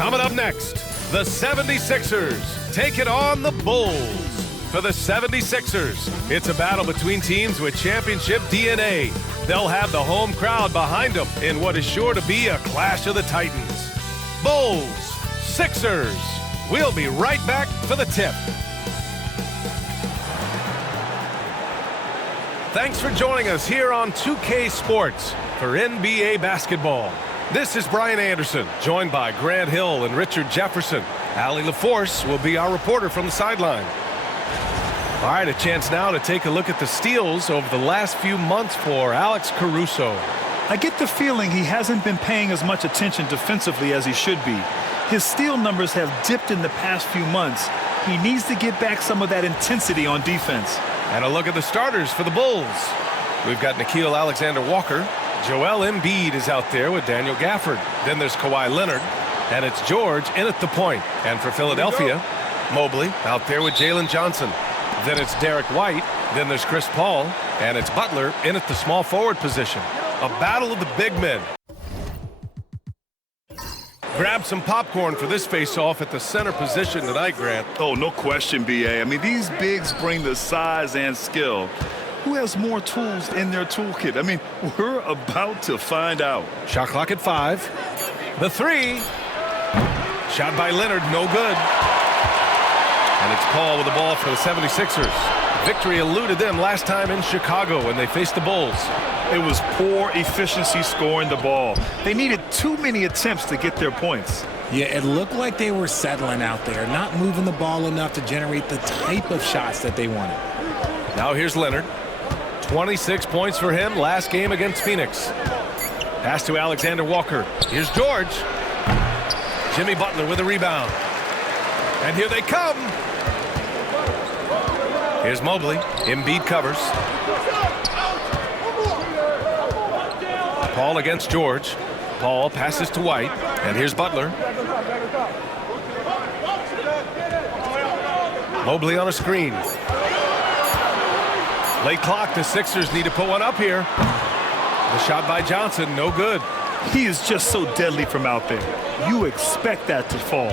Coming up next, the 76ers take it on the Bulls. For the 76ers, it's a battle between teams with championship DNA. They'll have the home crowd behind them in what is sure to be a clash of the Titans. Bulls, Sixers. We'll be right back for the tip. Thanks for joining us here on 2K Sports for NBA basketball. This is Brian Anderson, joined by Grant Hill and Richard Jefferson. Allie LaForce will be our reporter from the sideline. All right, a chance now to take a look at the steals over the last few months for Alex Caruso. I get the feeling he hasn't been paying as much attention defensively as he should be. His steal numbers have dipped in the past few months. He needs to get back some of that intensity on defense. And a look at the starters for the Bulls. We've got Nickeil Alexander-Walker. Joel Embiid is out there with Daniel Gafford. Then there's Kawhi Leonard. And it's George in at the point. And for Philadelphia, Mobley out there with Jalen Johnson. Then it's Derek White. Then there's Chris Paul. And it's Butler in at the small forward position. A battle of the big men. Grab some popcorn for this face-off at the center position tonight, Grant. Oh, no question, BA. I mean, these bigs bring the size and skill. Who has more tools in their toolkit? I mean, we're about to find out. Shot clock at 5. The three. Shot by Leonard, no good. And it's Paul with the ball for the 76ers. Victory eluded them last time in Chicago when they faced the Bulls. It was poor efficiency scoring the ball. They needed too many attempts to get their points. Yeah, it looked like they were settling out there, not moving the ball enough to generate the type of shots that they wanted. Now here's Leonard. 26 points for him last game against Phoenix. Pass to Alexander-Walker. Here's George. Jimmy Butler with a rebound. And here they come. Here's Mobley. Embiid covers. Paul against George. Paul passes to White. And here's Butler. Mobley on a screen. Late clock. The Sixers need to put one up here. The shot by Johnson, no good. He is just so deadly from out there. You expect that to fall.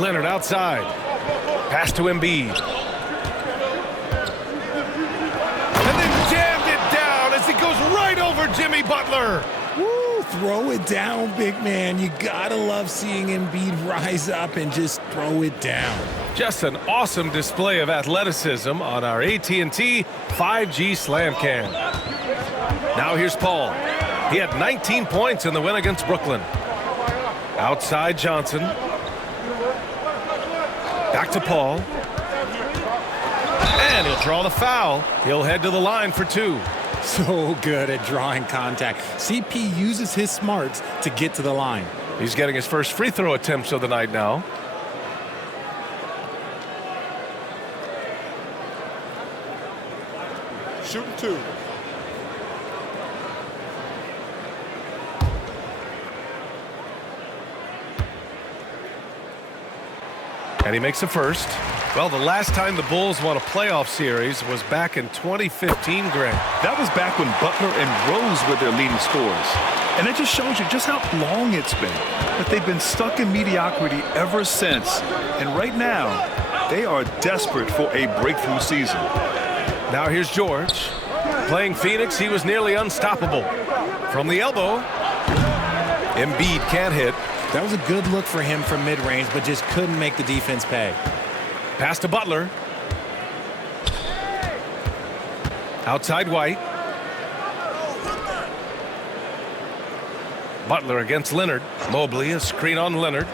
Leonard outside. Pass to Embiid. And then jammed it down as it goes right over Jimmy Butler. Woo, throw it down, big man. You gotta love seeing Embiid rise up and just throw it down. Just an awesome display of athleticism on our AT&T 5G Slam Cam. Now here's Paul. He had 19 points in the win against Brooklyn. Outside Johnson. Back to Paul. And he'll draw the foul. He'll head to the line for 2. So good at drawing contact. CP uses his smarts to get to the line. He's getting his first free throw attempts of the night now. Shooting 2. And he makes the first. Well, the last time the Bulls won a playoff series was back in 2015, Grant. That was back when Butler and Rose were their leading scorers. And it just shows you just how long it's been. But they've been stuck in mediocrity ever since. And right now, they are desperate for a breakthrough season. Now here's George. Playing Phoenix, he was nearly unstoppable. From the elbow, Embiid can't hit. That was a good look for him from mid-range, but just couldn't make the defense pay. Pass to Butler. Outside White. Butler against Leonard. Mobley, a screen on Leonard.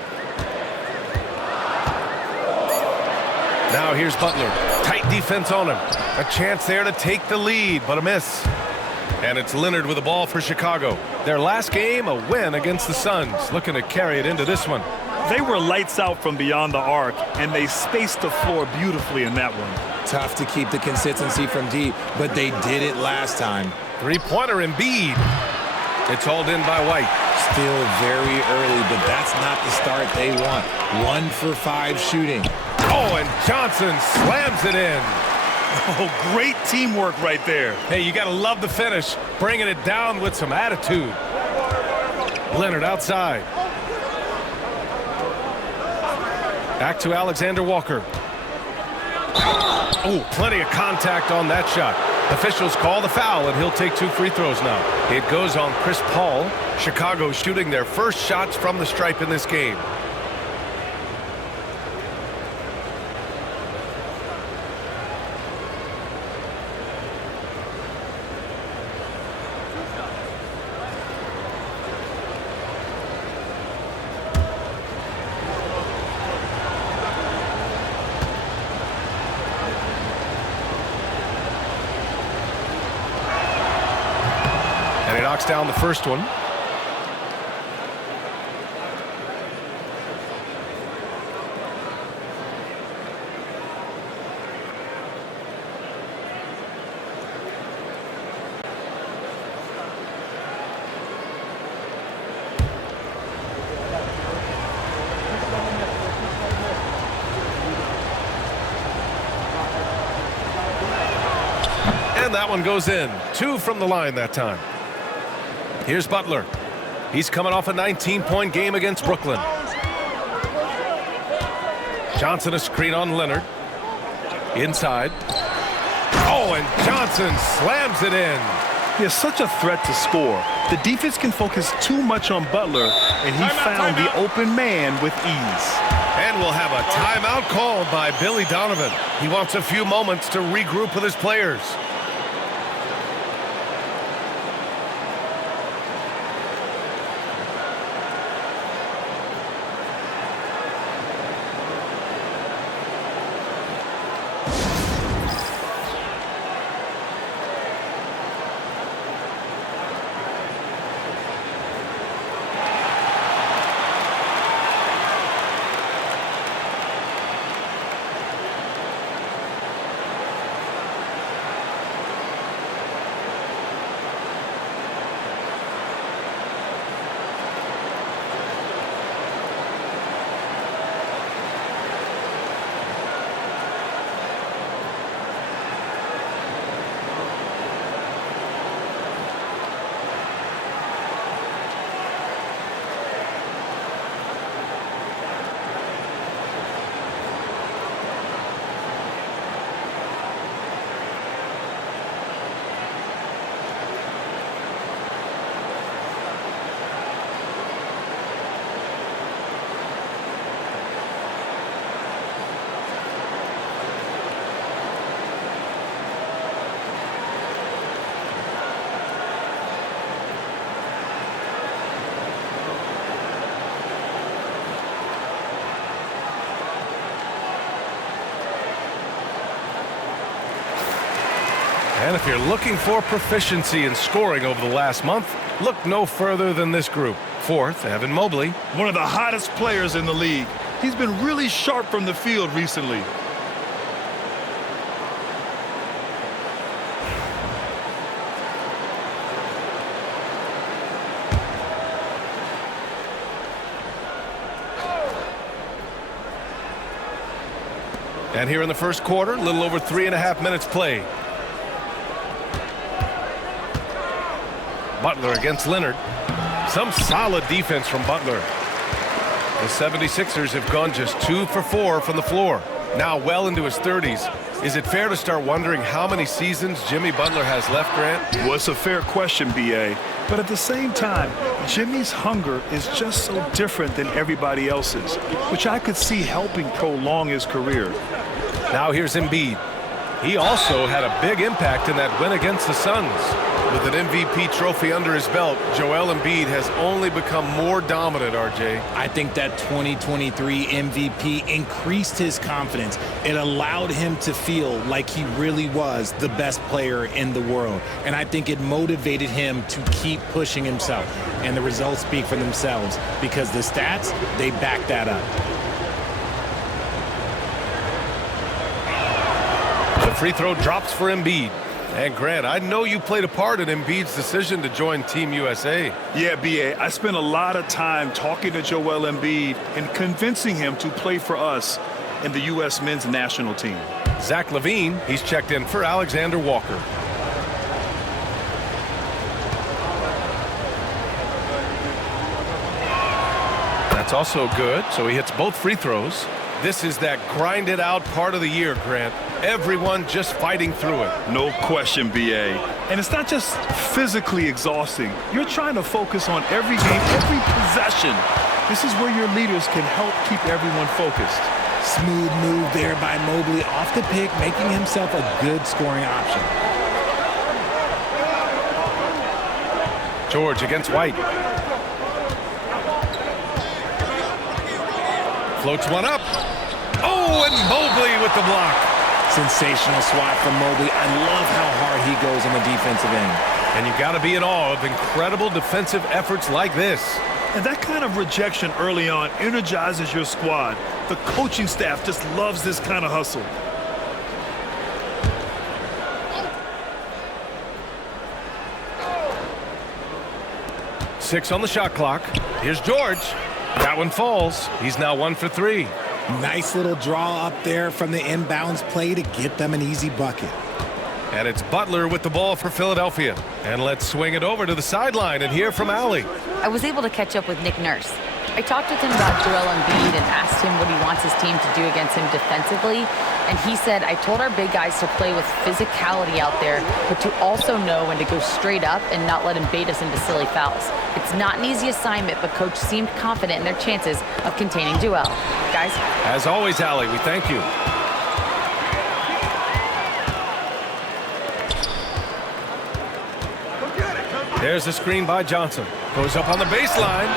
Now here's Butler. Tight defense on him. A chance there to take the lead, but a miss. And it's Leonard with the ball for Chicago. Their last game, a win against the Suns. Looking to carry it into this one. They were lights out from beyond the arc, and they spaced the floor beautifully in that one. Tough to keep the consistency from deep, but they did it last time. Three-pointer Embiid. It's hauled in by White. Still very early, but that's not the start they want. 1 for 5 shooting. Oh, and Johnson slams it in. Oh, great teamwork right there. Hey, you got to love the finish. Bringing it down with some attitude. Leonard outside. Back to Alexander Walker. Oh, plenty of contact on that shot. Officials call the foul, and he'll take 2 free throws now. It goes on Chris Paul. Chicago shooting their first shots from the stripe in this game. And he knocks down the first one. And that one goes in. 2 from the line that time. Here's Butler. He's coming off a 19-point game against Brooklyn. Johnson a screen on Leonard. Inside. Oh, and Johnson slams it in. He has such a threat to score. The defense can focus too much on Butler, and he found the open man with ease. And we'll have a timeout called by Billy Donovan. He wants a few moments to regroup with his players. And if you're looking for proficiency in scoring over the last month, look no further than this group. 4th, Evan Mobley. One of the hottest players in the league. He's been really sharp from the field recently. And here in the first quarter, a little over 3.5 minutes played. Butler against Leonard. Some solid defense from Butler. The 76ers have gone just 2 for 4 from the floor. Now well into his 30s. Is it fair to start wondering how many seasons Jimmy Butler has left, Grant? Well, it's a fair question, B.A. But at the same time, Jimmy's hunger is just so different than everybody else's, which I could see helping prolong his career. Now here's Embiid. He also had a big impact in that win against the Suns. With an MVP trophy under his belt, Joel Embiid has only become more dominant, RJ. I think that 2023 MVP increased his confidence. It allowed him to feel like he really was the best player in the world. And I think it motivated him to keep pushing himself. And the results speak for themselves because the stats, they back that up. The free throw drops for Embiid. And Grant, I know you played a part in Embiid's decision to join Team USA. Yeah, B.A., I spent a lot of time talking to Joel Embiid and convincing him to play for us in the U.S. men's national team. Zach LaVine, he's checked in for Alexander Walker. That's also good, so he hits both free throws. This is that grinded out part of the year, Grant. Everyone just fighting through it. No question, BA. And it's not just physically exhausting. You're trying to focus on every game, every possession. This is where your leaders can help keep everyone focused. Smooth move there by Mobley off the pick, making himself a good scoring option. George against White. Floats one up. Oh, and Mobley with the block. Sensational swat from Mobley. I love how hard he goes on the defensive end. And you got to be in awe of incredible defensive efforts like this. And that kind of rejection early on energizes your squad. The coaching staff just loves this kind of hustle. Six on the shot clock. Here's George. That one falls. He's now 1 for 3. Nice little draw up there from the inbounds play to get them an easy bucket. And it's Butler with the ball for Philadelphia. And let's swing it over to the sideline and hear from Allie. I was able to catch up with Nick Nurse. I talked with him about Joel Embiid and asked him what he wants his team to do against him defensively. And he said, I told our big guys to play with physicality out there, but to also know when to go straight up and not let him bait us into silly fouls. It's not an easy assignment, but Coach seemed confident in their chances of containing Joel. Guys? As always, Allie, we thank you. There's a screen by Johnson. Goes up on the baseline.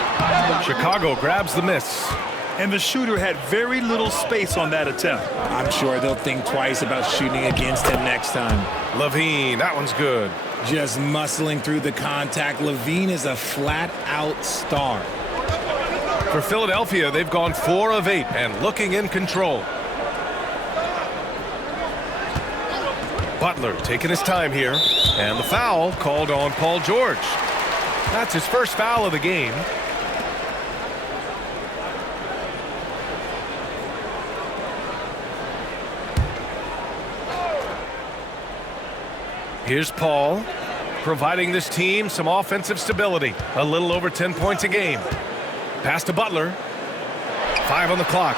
Chicago grabs the miss. And the shooter had very little space on that attempt. I'm sure they'll think twice about shooting against him next time. Levine, that one's good. Just muscling through the contact. Levine is a flat-out star. For Philadelphia, they've gone 4 of 8 and looking in control. Butler taking his time here. And the foul called on Paul George. That's his first foul of the game. Here's Paul, providing this team some offensive stability. A little over 10 points a game. Pass to Butler. 5 on the clock.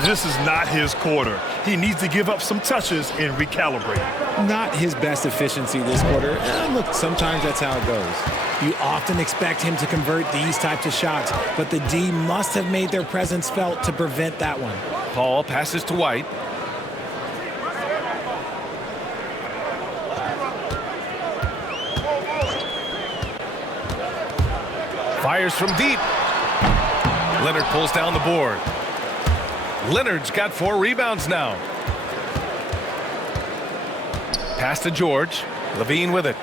This is not his quarter. He needs to give up some touches and recalibrate. Not his best efficiency this quarter. Look, sometimes that's how it goes. You often expect him to convert these types of shots, but the D must have made their presence felt to prevent that one. Paul passes to White. Fires from deep. Leonard pulls down the board. Leonard's got 4 rebounds now. Pass to George. Levine with it.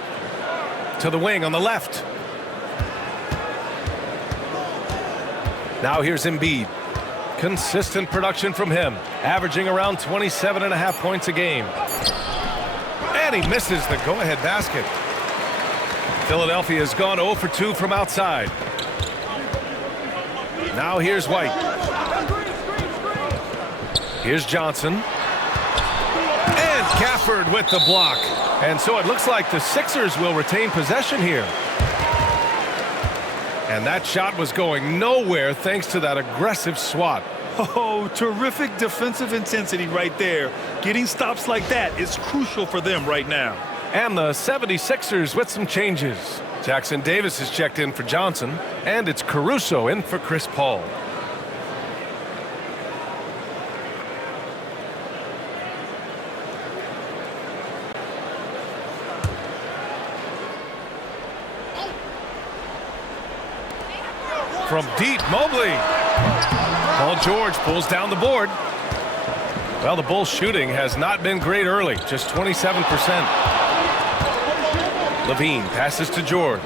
To the wing on the left. Now here's Embiid. Consistent production from him, averaging around 27.5 points a game. And he misses the go-ahead basket. Philadelphia has gone 0 for 2 from outside. Now here's White. Here's Johnson. And Gafford with the block. And so it looks like the Sixers will retain possession here. And that shot was going nowhere thanks to that aggressive swat. Oh, terrific defensive intensity right there. Getting stops like that is crucial for them right now. And the 76ers with some changes. Jackson Davis has checked in for Johnson, and it's Caruso in for Chris Paul. From deep, Mobley. Paul George pulls down the board. Well, the Bulls shooting has not been great early, just 27%. Levine passes to George.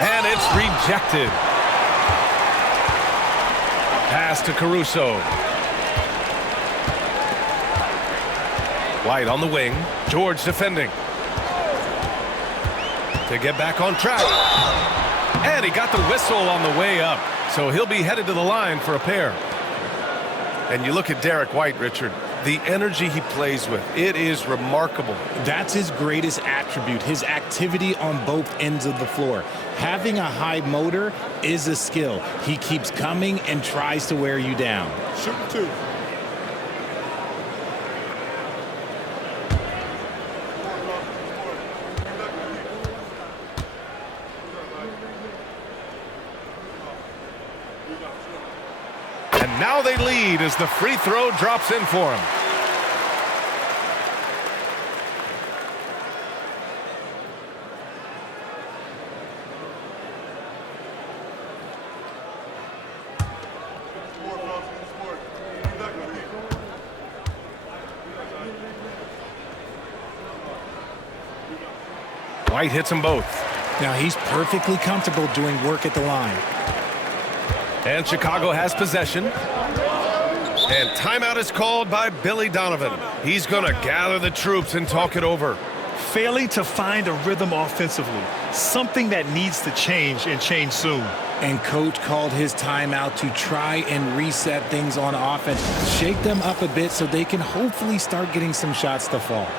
And it's rejected. Pass to Caruso. White on the wing. George defending. To get back on track. And he got the whistle on the way up. So he'll be headed to the line for a pair. And you look at Derek White, Richard, the energy he plays with, it is remarkable. That's his greatest attribute, his activity on both ends of the floor. Having a high motor is a skill. He keeps coming and tries to wear you down. Shooting 2. And now they lead as the free throw drops in for him. White hits them both. Now he's perfectly comfortable doing work at the line. And Chicago has possession. And timeout is called by Billy Donovan. He's going to gather the troops and talk it over. Failing to find a rhythm offensively, something that needs to change and change soon. And coach called his timeout to try and reset things on offense, shake them up a bit so they can hopefully start getting some shots to fall.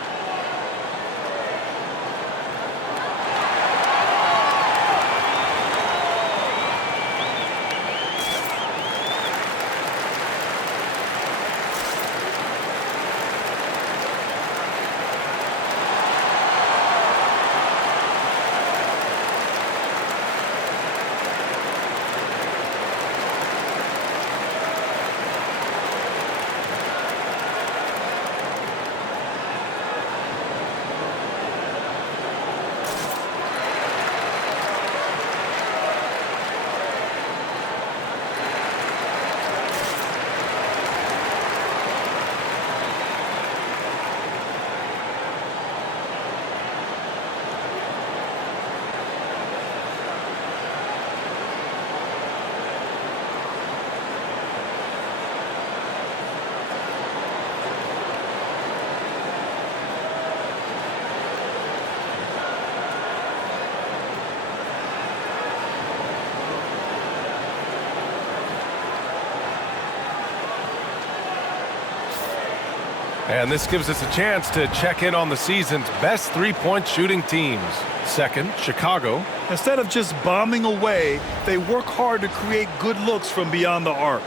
And this gives us a chance to check in on the season's best three-point shooting teams. Second, Chicago. Instead of just bombing away, they work hard to create good looks from beyond the arc.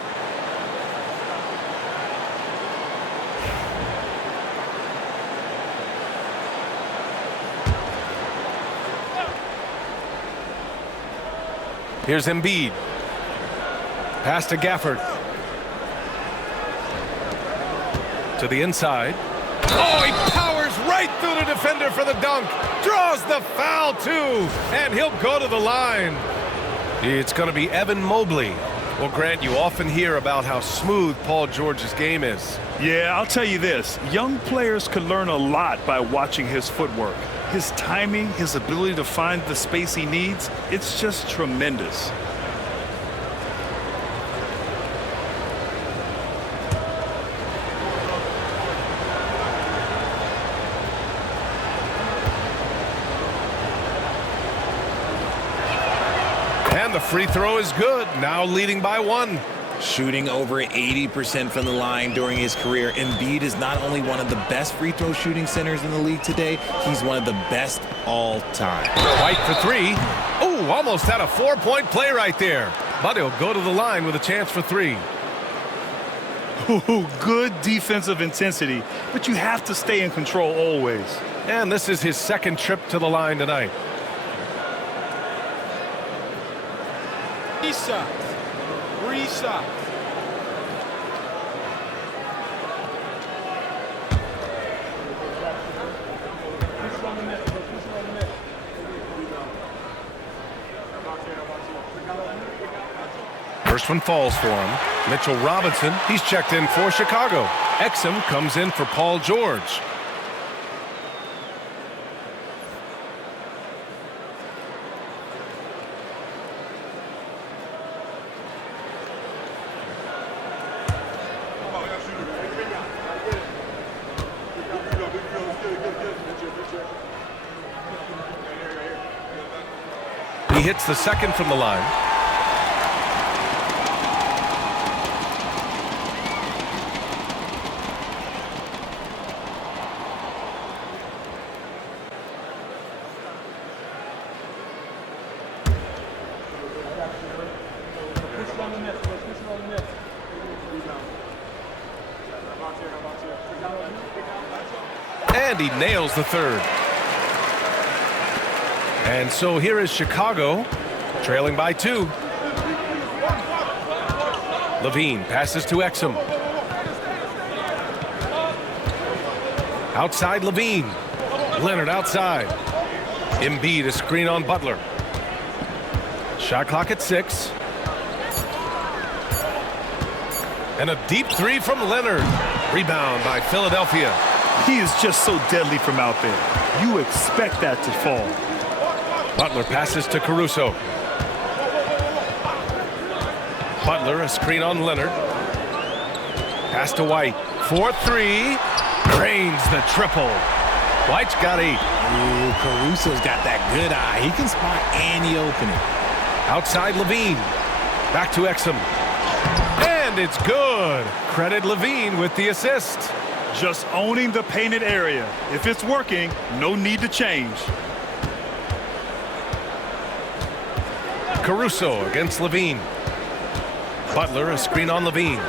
Here's Embiid. Pass to Gafford. To the inside. Oh, he powers right through the defender for the dunk. Draws the foul, too. And he'll go to the line. It's going to be Evan Mobley. Well, Grant, you often hear about how smooth Paul George's game is. Yeah, I'll tell you this. Young players can learn a lot by watching his footwork. His timing, his ability to find the space he needs, it's just tremendous. And the free throw is good, now leading by 1. Shooting over 80% from the line during his career. Embiid is not only one of the best free throw shooting centers in the league today, he's one of the best all time. White for 3. Oh, almost had a 4-point play right there. But he'll go to the line with a chance for 3. Ooh, good defensive intensity, but you have to stay in control always. And this is his second trip to the line tonight. Reset. First one falls for him. Mitchell Robinson, he's checked in for Chicago. Exum comes in for Paul George. He hits the second from the line. And he nails the third. And so here is Chicago, trailing by 2. Levine passes to Exum. Outside Levine. Leonard outside. Embiid a screen on Butler. Shot clock at 6. And a deep 3 from Leonard. Rebound by Philadelphia. He is just so deadly from out there. You expect that to fall. Butler passes to Caruso. Butler a screen on Leonard. Pass to White. 4-3. Drains the triple. White's got 8. Ooh, Caruso's got that good eye. He can spot any opening. Outside Levine. Back to Exum. And it's good. Credit Levine with the assist. Just owning the painted area. If it's working, no need to change. Caruso against Levine. Butler a screen on Levine.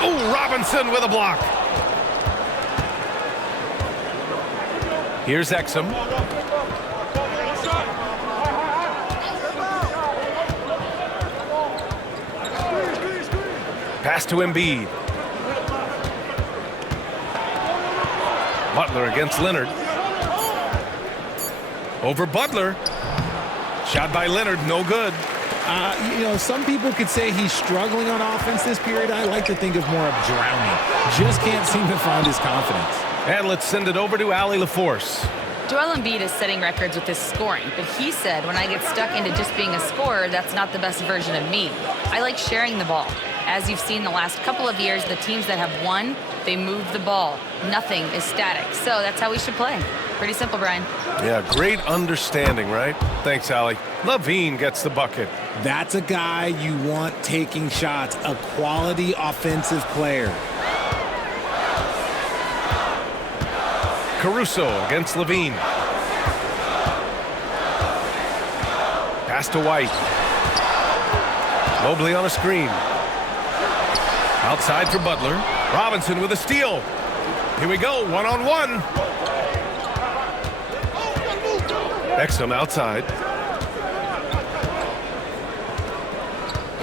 Oh, Robinson with a block. Here's Exum. Pass to Embiid. Butler against Leonard. Over Butler. Shot by Leonard, no good. You know, some people could say he's struggling on offense this period. I like to think of more of drowning. Just can't seem to find his confidence. And let's send it over to Allie LaForce. Joel Embiid is setting records with his scoring, but he said, when I get stuck into just being a scorer, that's not the best version of me. I like sharing the ball. As you've seen the last couple of years, the teams that have won, they move the ball. Nothing is static. So that's how we should play. Pretty simple, Brian. Yeah, great understanding, right? Thanks, Allie. Levine gets the bucket. That's a guy you want taking shots, a quality offensive player. Caruso against Levine. Pass to White. Mobley on a screen. Outside for Butler. Robinson with a steal. Here we go, one-on-one. Exum outside.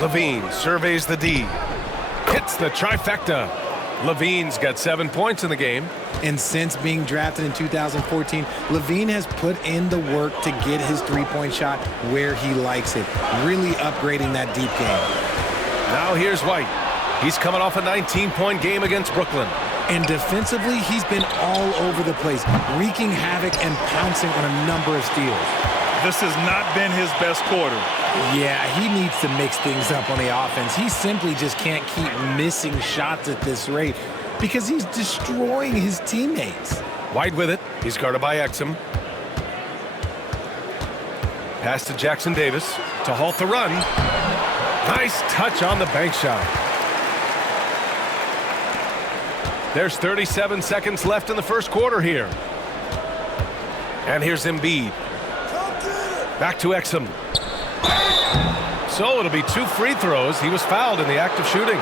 Levine surveys the D. Hits the trifecta. Levine's got 7 points in the game. And since being drafted in 2014, Levine has put in the work to get his three-point shot where he likes it, really upgrading that deep game. Now here's White. He's coming off a 19-point game against Brooklyn. And defensively, he's been all over the place, wreaking havoc and pouncing on a number of steals. This has not been his best quarter. Yeah, he needs to mix things up on the offense. He simply just can't keep missing shots at this rate because he's destroying his teammates. White with it. He's guarded by Exum. Pass to Jackson Davis to halt the run. Nice touch on the bank shot. There's 37 seconds left in the first quarter here. And here's Embiid. Back to Exum. So it'll be 2 free throws. He was fouled in the act of shooting.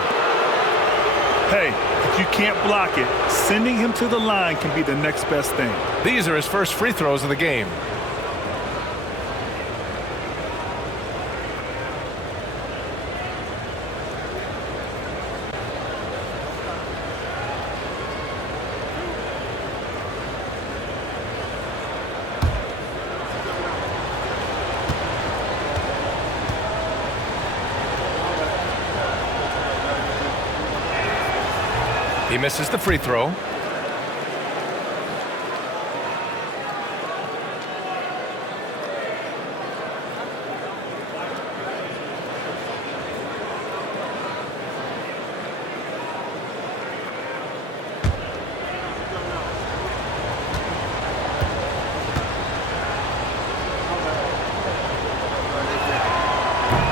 Hey, if you can't block it, sending him to the line can be the next best thing. These are his first free throws of the game. He misses the free throw.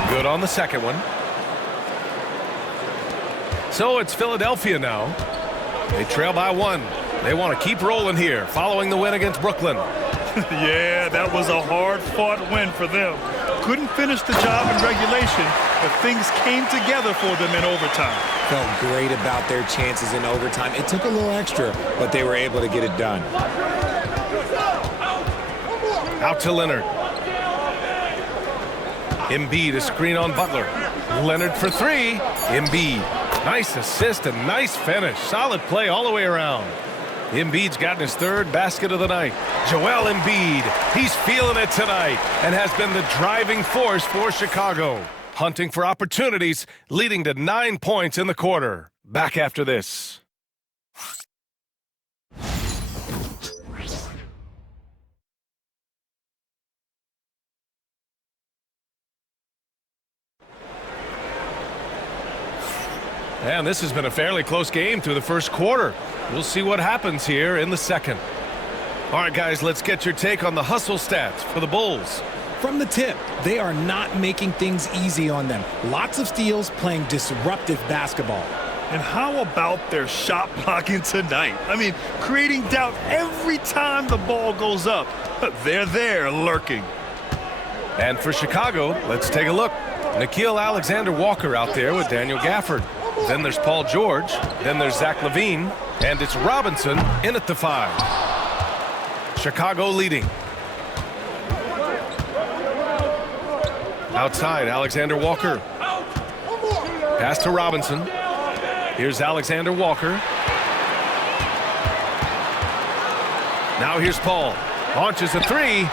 Good on the second one. So it's Philadelphia now. They trail by 1. They want to keep rolling here following the win against Brooklyn. Yeah, that was a hard-fought win for them. Couldn't finish the job in regulation, but things came together for them in overtime. Felt great about their chances in overtime. It took a little extra, but they were able to get it done. Out to Leonard. Embiid, a screen on Butler. Leonard for three. Embiid. Nice assist and nice finish. Solid play all the way around. Embiid's gotten his third basket of the night. Joel Embiid, he's feeling it tonight and has been the driving force for Chicago. Hunting for opportunities, leading to 9 points in the quarter. Back after this. And this has been a fairly close game through the first quarter. We'll see what happens here in the second. All right, guys, let's get your take on the hustle stats for the Bulls. From the tip, they are not making things easy on them. Lots of steals, playing disruptive basketball. And how about their shot blocking tonight? I mean, creating doubt every time the ball goes up. They're there lurking. And for Chicago, let's take a look. Nickeil Alexander-Walker out there with Daniel Gafford. Then there's Paul George. Then there's Zach LaVine. And it's Robinson in at the 5. Chicago leading. Outside, Alexander-Walker. Pass to Robinson. Here's Alexander-Walker. Now here's Paul. Launches a three.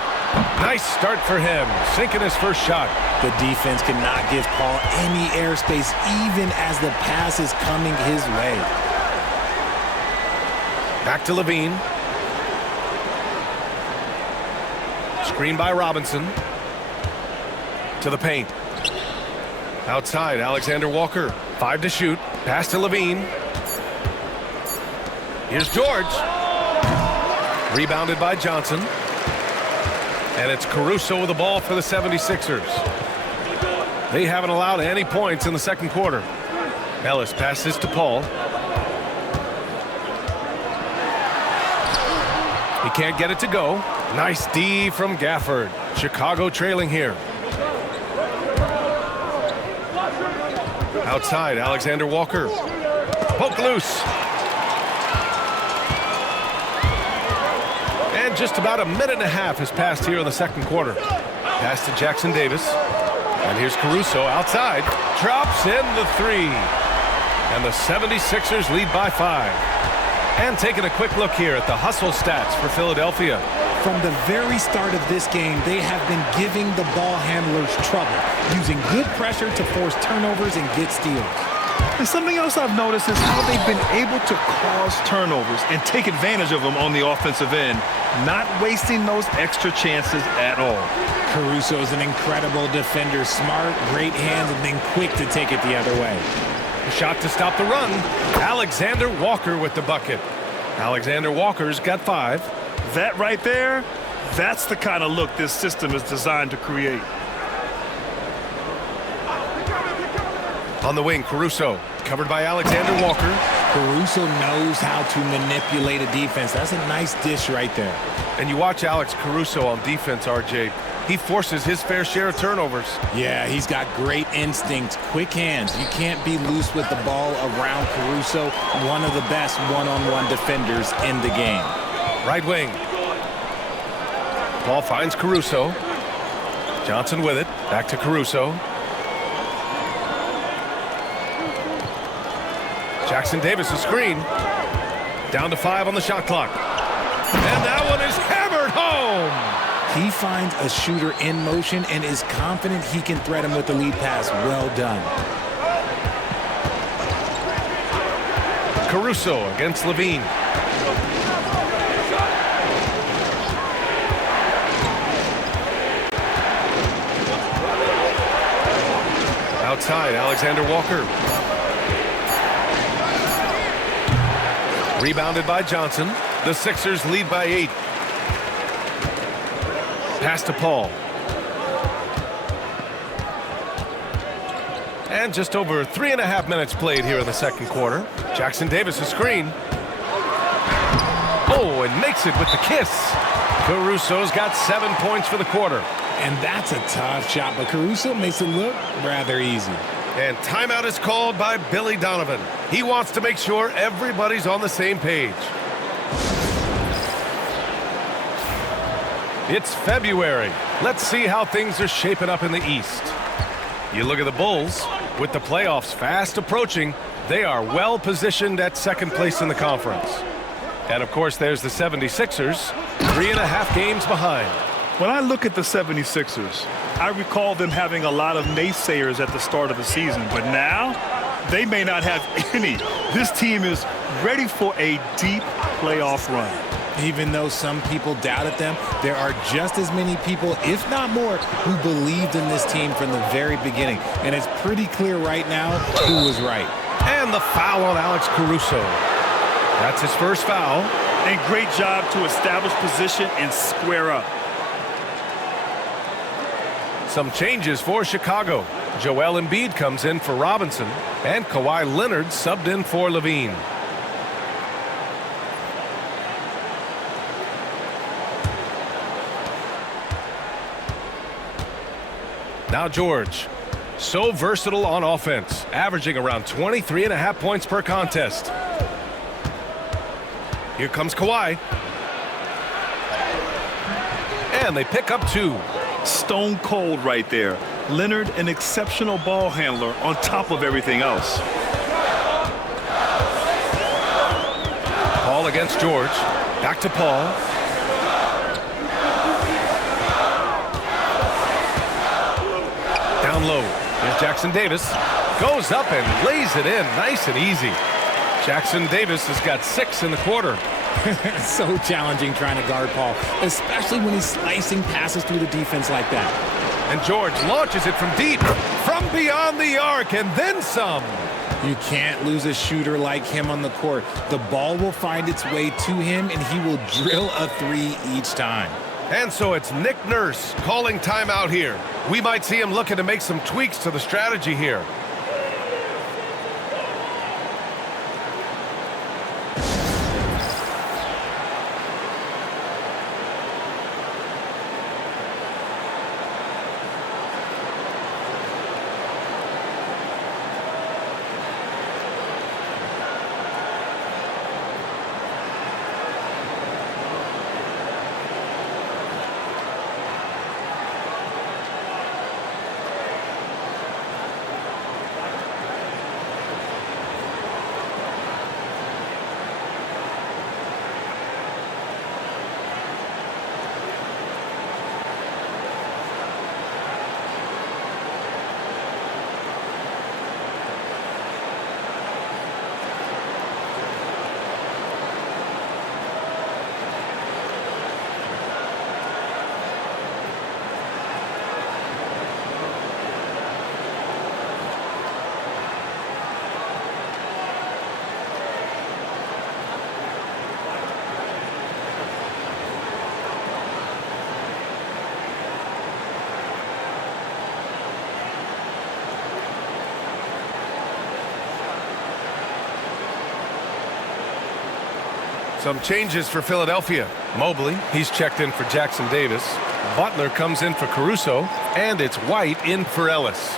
Nice start for him. Sinking his first shot. The defense cannot give Paul any airspace, even as the pass is coming his way. Back to LaVine. Screen by Robinson. To the paint. Outside, Alexander-Walker. 5 to shoot. Pass to LaVine. Here's George. Rebounded by Johnson. And it's Caruso with the ball for the 76ers. They haven't allowed any points in the second quarter. Ellis passes to Paul. He can't get it to go. Nice D from Gafford. Chicago trailing here. Outside, Alexander-Walker. Poke loose. And just about a minute and a half has passed here in the second quarter. Pass to Jackson Davis. And here's Caruso outside. Drops in the 3. And the 76ers lead by 5. And taking a quick look here at the hustle stats for Philadelphia. From the very start of this game, they have been giving the ball handlers trouble, using good pressure to force turnovers and get steals. And something else I've noticed is how they've been able to cause turnovers and take advantage of them on the offensive end, not wasting those extra chances at all. Caruso is an incredible defender, smart, great hands, and then quick to take it the other way. Shot to stop the run. Alexander-Walker with the bucket. Alexander-Walker's got 5. That right there, that's the kind of look this system is designed to create. On the wing, Caruso, covered by Alexander-Walker. Caruso knows how to manipulate a defense. That's a nice dish right there. And you watch Alex Caruso on defense, RJ. He forces his fair share of turnovers. Yeah, he's got great instincts, quick hands. You can't be loose with the ball around Caruso, one of the best one-on-one defenders in the game. Right wing. Ball finds Caruso. Johnson with it. Back to Caruso. Jackson Davis a screen. Down to 5 on the shot clock. And that one is hammered home. He finds a shooter in motion and is confident he can threat him with the lead pass. Well done. Caruso against LaVine. Outside, Alexander-Walker. Rebounded by Johnson. The Sixers lead by 8. Pass to Paul. And just over 3.5 minutes played here in the second quarter. Jackson Davis a screen. Oh, and makes it with the kiss. Caruso's got 7 points for the quarter. And that's a tough shot, but Caruso makes it look rather easy. And timeout is called by Billy Donovan. He wants to make sure everybody's on the same page. It's February. Let's see how things are shaping up in the East. You look at the Bulls. With the playoffs fast approaching, they are well positioned at second place in the conference. And, of course, there's the 76ers, 3.5 games behind. When I look at the 76ers, I recall them having a lot of naysayers at the start of the season, but now they may not have any. This team is ready for a deep playoff run. Even though some people doubted them, there are just as many people, if not more, who believed in this team from the very beginning. And it's pretty clear right now who was right. And the foul on Alex Caruso. That's his first foul. And great job to establish position and square up. Some changes for Chicago. Joel Embiid comes in for Robinson, and Kawhi Leonard subbed in for Levine. Now George, so versatile on offense, averaging around 23.5 points per contest. Here comes Kawhi. And they pick up 2. Stone cold right there. Leonard, an exceptional ball handler on top of everything else. Paul against George. Back to Paul. Down low. Here's Jackson Davis. Goes up and lays it in. Nice and easy. Jackson Davis has got 6 in the quarter. So challenging trying to guard Paul, especially when he's slicing passes through the defense like that. And George launches it from deep, from beyond the arc, and then some. You can't lose a shooter like him on the court. The ball will find its way to him, and he will drill a 3 each time. And so it's Nick Nurse calling timeout here. We might see him looking to make some tweaks to the strategy here. Some changes for Philadelphia. Mobley, he's checked in for Jackson Davis. Butler comes in for Caruso, and it's White in for Ellis.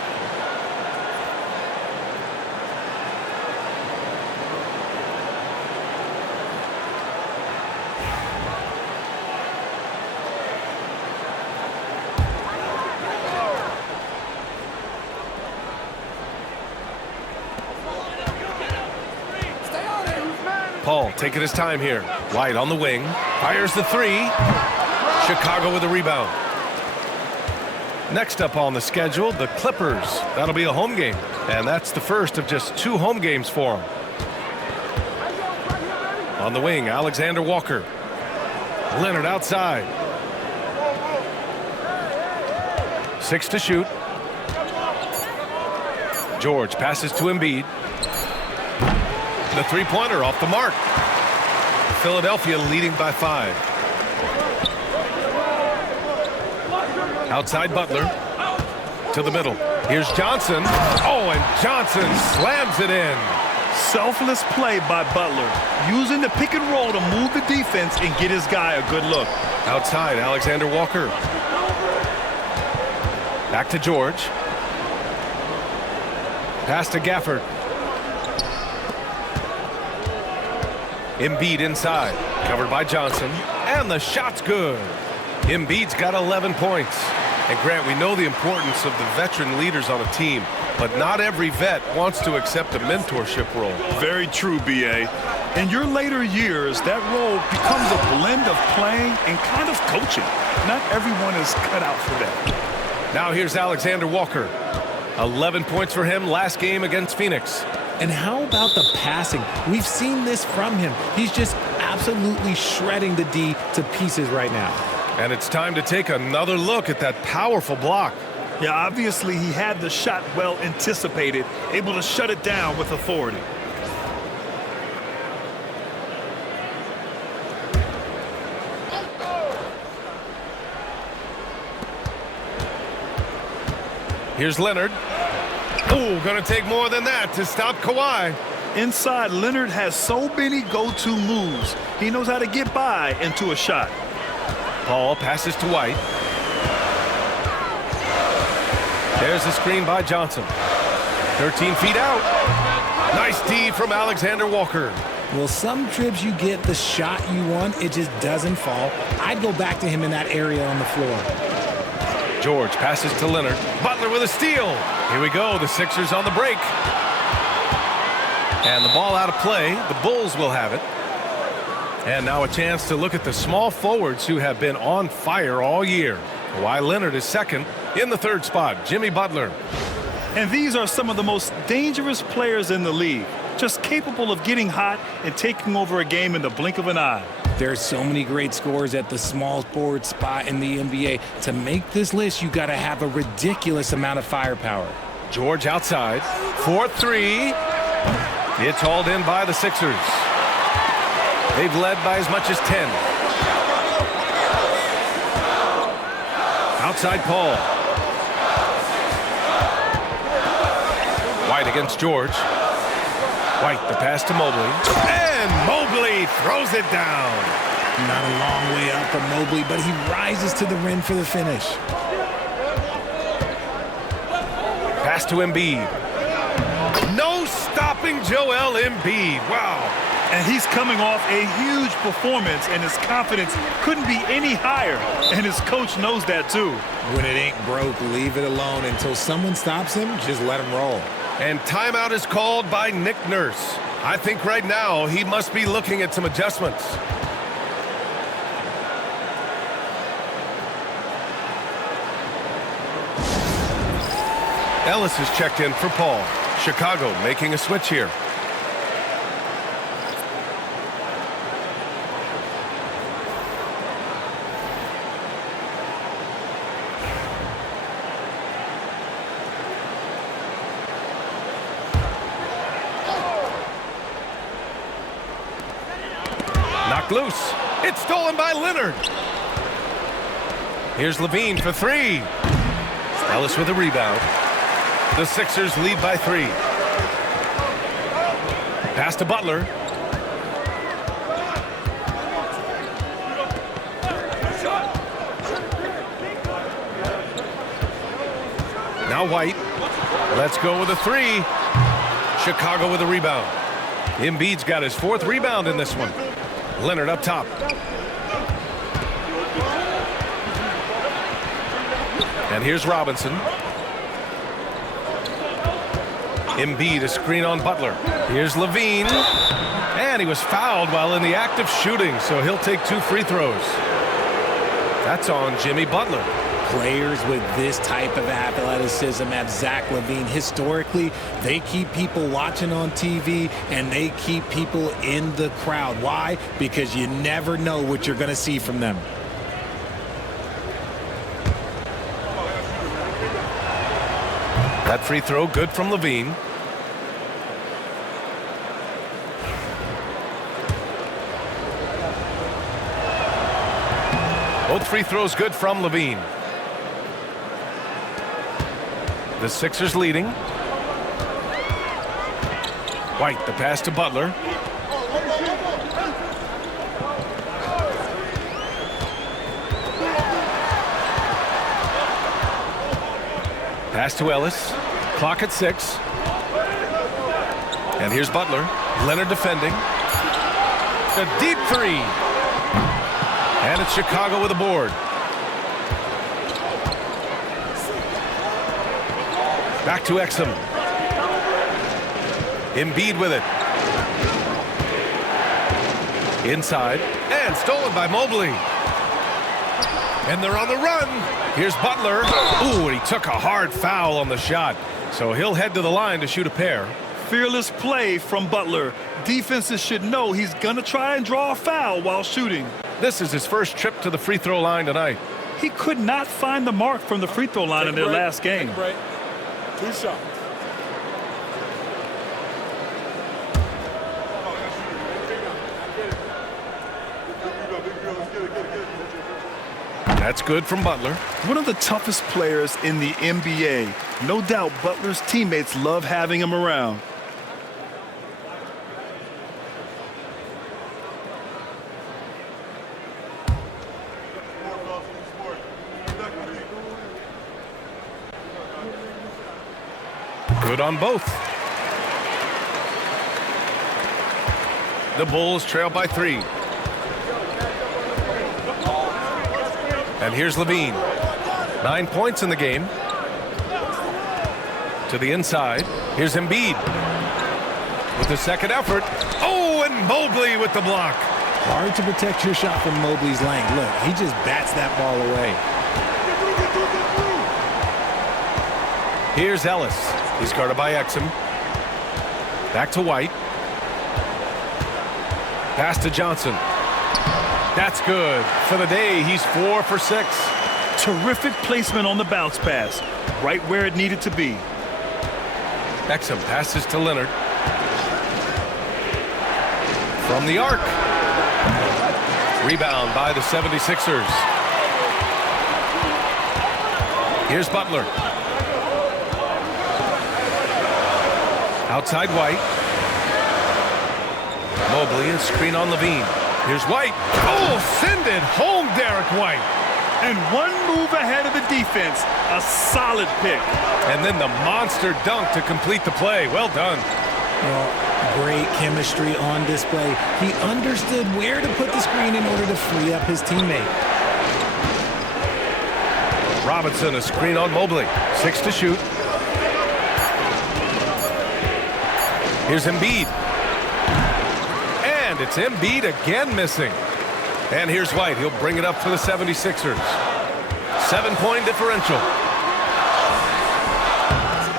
Paul taking his time here. White on the wing. Fires the 3. Chicago with a rebound. Next up on the schedule, the Clippers. That'll be a home game. And that's the first of just 2 home games for them. On the wing, Alexander Walker. Leonard outside. 6 to shoot. George passes to Embiid. The 3-pointer off the mark. Philadelphia leading by 5. Outside Butler. To the middle. Here's Johnson. Oh, and Johnson slams it in. Selfless play by Butler, using the pick and roll to move the defense and get his guy a good look. Outside, Alexander Walker. Back to George. Pass to Gafford. Embiid inside. Covered by Johnson. And the shot's good. Embiid's got 11 points. And Grant, we know the importance of the veteran leaders on a team, but not every vet wants to accept a mentorship role. Very true, B.A. In your later years, that role becomes a blend of playing and kind of coaching. Not everyone is cut out for that. Now here's Alexander Walker. 11 points for him last game against Phoenix. And how about the passing? We've seen this from him. He's just absolutely shredding the D to pieces right now. And it's time to take another look at that powerful block. Yeah, obviously he had the shot well anticipated, able to shut it down with authority. Here's Leonard. Oh, gonna take more than that to stop Kawhi. Inside, Leonard has so many go-to moves. He knows how to get by into a shot. Paul passes to White. There's the screen by Johnson. 13 feet out. Nice D from Alexander Walker. Well, some trips you get the shot you want, it just doesn't fall. I'd go back to him in that area on the floor. George passes to Leonard. Butler with a steal. Here we go. The Sixers on the break. And the ball out of play. The Bulls will have it. And now a chance to look at the small forwards who have been on fire all year. Kawhi Leonard is second. In the third spot, Jimmy Butler. And these are some of the most dangerous players in the league. Just capable of getting hot and taking over a game in the blink of an eye. There's so many great scorers at the small forward spot in the NBA. To make this list, you got to have a ridiculous amount of firepower. George outside. 4-3. It's hauled in by the Sixers. They've led by as much as 10. Outside Paul. White against George. White, the pass to Mobley. And Mobley throws it down. Not a long way up for Mobley, but he rises to the rim for the finish. Pass to Embiid. No stopping Joel Embiid. Wow. And he's coming off a huge performance, and his confidence couldn't be any higher. And his coach knows that, too. When it ain't broke, leave it alone. Until someone stops him, just let him roll. And timeout is called by Nick Nurse. I think right now he must be looking at some adjustments. Ellis is checked in for Paul. Chicago making a switch here. Knocked loose. It's stolen by Leonard. Here's Levine for three. Ellis with a rebound. The Sixers lead by 3. Pass to Butler. Now White. Let's go with a 3. Chicago with a rebound. Embiid's got his 4th rebound in this one. Leonard up top. And here's Robinson. Embiid, a screen on Butler. Here's Levine. And he was fouled while in the act of shooting, so he'll take 2 free throws. That's on Jimmy Butler. Players with this type of athleticism at Zach LaVine, historically, they keep people watching on TV and they keep people in the crowd. Why? Because you never know what you're going to see from them. That free throw good from Levine. Both free throws good from Levine. The Sixers leading. White, the pass to Butler. Pass to Ellis. Clock at 6. And here's Butler. Leonard defending. A deep three. And it's Chicago with a board. Back to Exum. Embiid with it. Inside. And stolen by Mobley. And they're on the run. Here's Butler. Ooh, and he took a hard foul on the shot. So he'll head to the line to shoot a pair. Fearless play from Butler. Defenses should know he's going to try and draw a foul while shooting. This is his first trip to the free throw line tonight. He could not find the mark from the free throw line in their last game. Break. 2 shots. That's good from Butler. One of the toughest players in the NBA. No doubt Butler's teammates love having him around. Good on both. The Bulls trail by 3. And here's Levine. 9 points in the game. To the inside. Here's Embiid. With the second effort. Oh, and Mobley with the block. Hard to protect your shot from Mobley's length. Look, he just bats that ball away. Here's Ellis. He's guarded by Exum. Back to White. Pass to Johnson. That's good. For the day, he's 4 for 6. Terrific placement on the bounce pass. Right where it needed to be. Exum passes to Leonard. From the arc. Rebound by the 76ers. Here's Butler. Outside White. Mobley, a screen on Levine. Here's White. Oh, send it home, Derek White. And one move ahead of the defense. A solid pick. And then the monster dunk to complete the play. Well done. Well, great chemistry on display. He understood where to put the screen in order to free up his teammate. Robinson, a screen on Mobley. 6 to shoot. Here's Embiid. And it's Embiid again missing. And here's White. He'll bring it up for the 76ers. 7-point differential.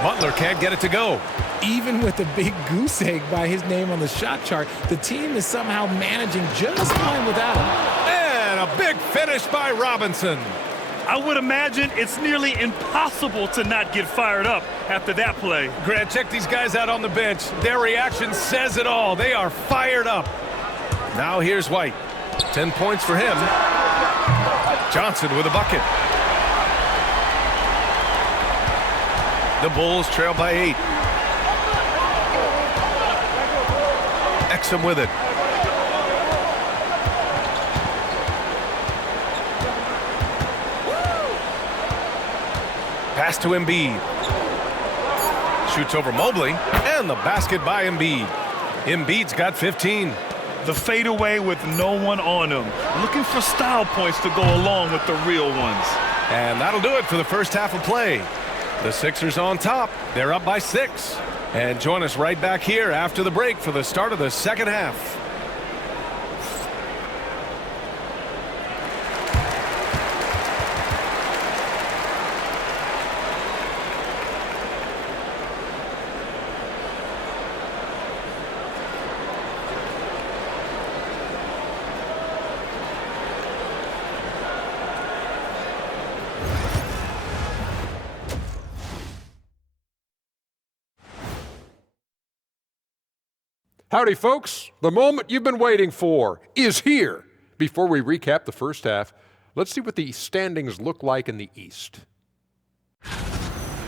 Butler can't get it to go. Even with a big goose egg by his name on the shot chart, the team is somehow managing just fine without him. And a big finish by Robinson. I would imagine it's nearly impossible to not get fired up after that play. Grant, check these guys out on the bench. Their reaction says it all. They are fired up. Now here's White. 10 points for him. Johnson with a bucket. The Bulls trail by 8. Exum with it. Pass to Embiid. Shoots over Mobley. And the basket by Embiid. Embiid's got 15. The fadeaway with no one on him. Looking for style points to go along with the real ones. And that'll do it for the first half of play. The Sixers on top. They're up by 6. And join us right back here after the break for the start of the second half. Howdy, folks. The moment you've been waiting for is here. Before we recap the first half, let's see what the standings look like in the East.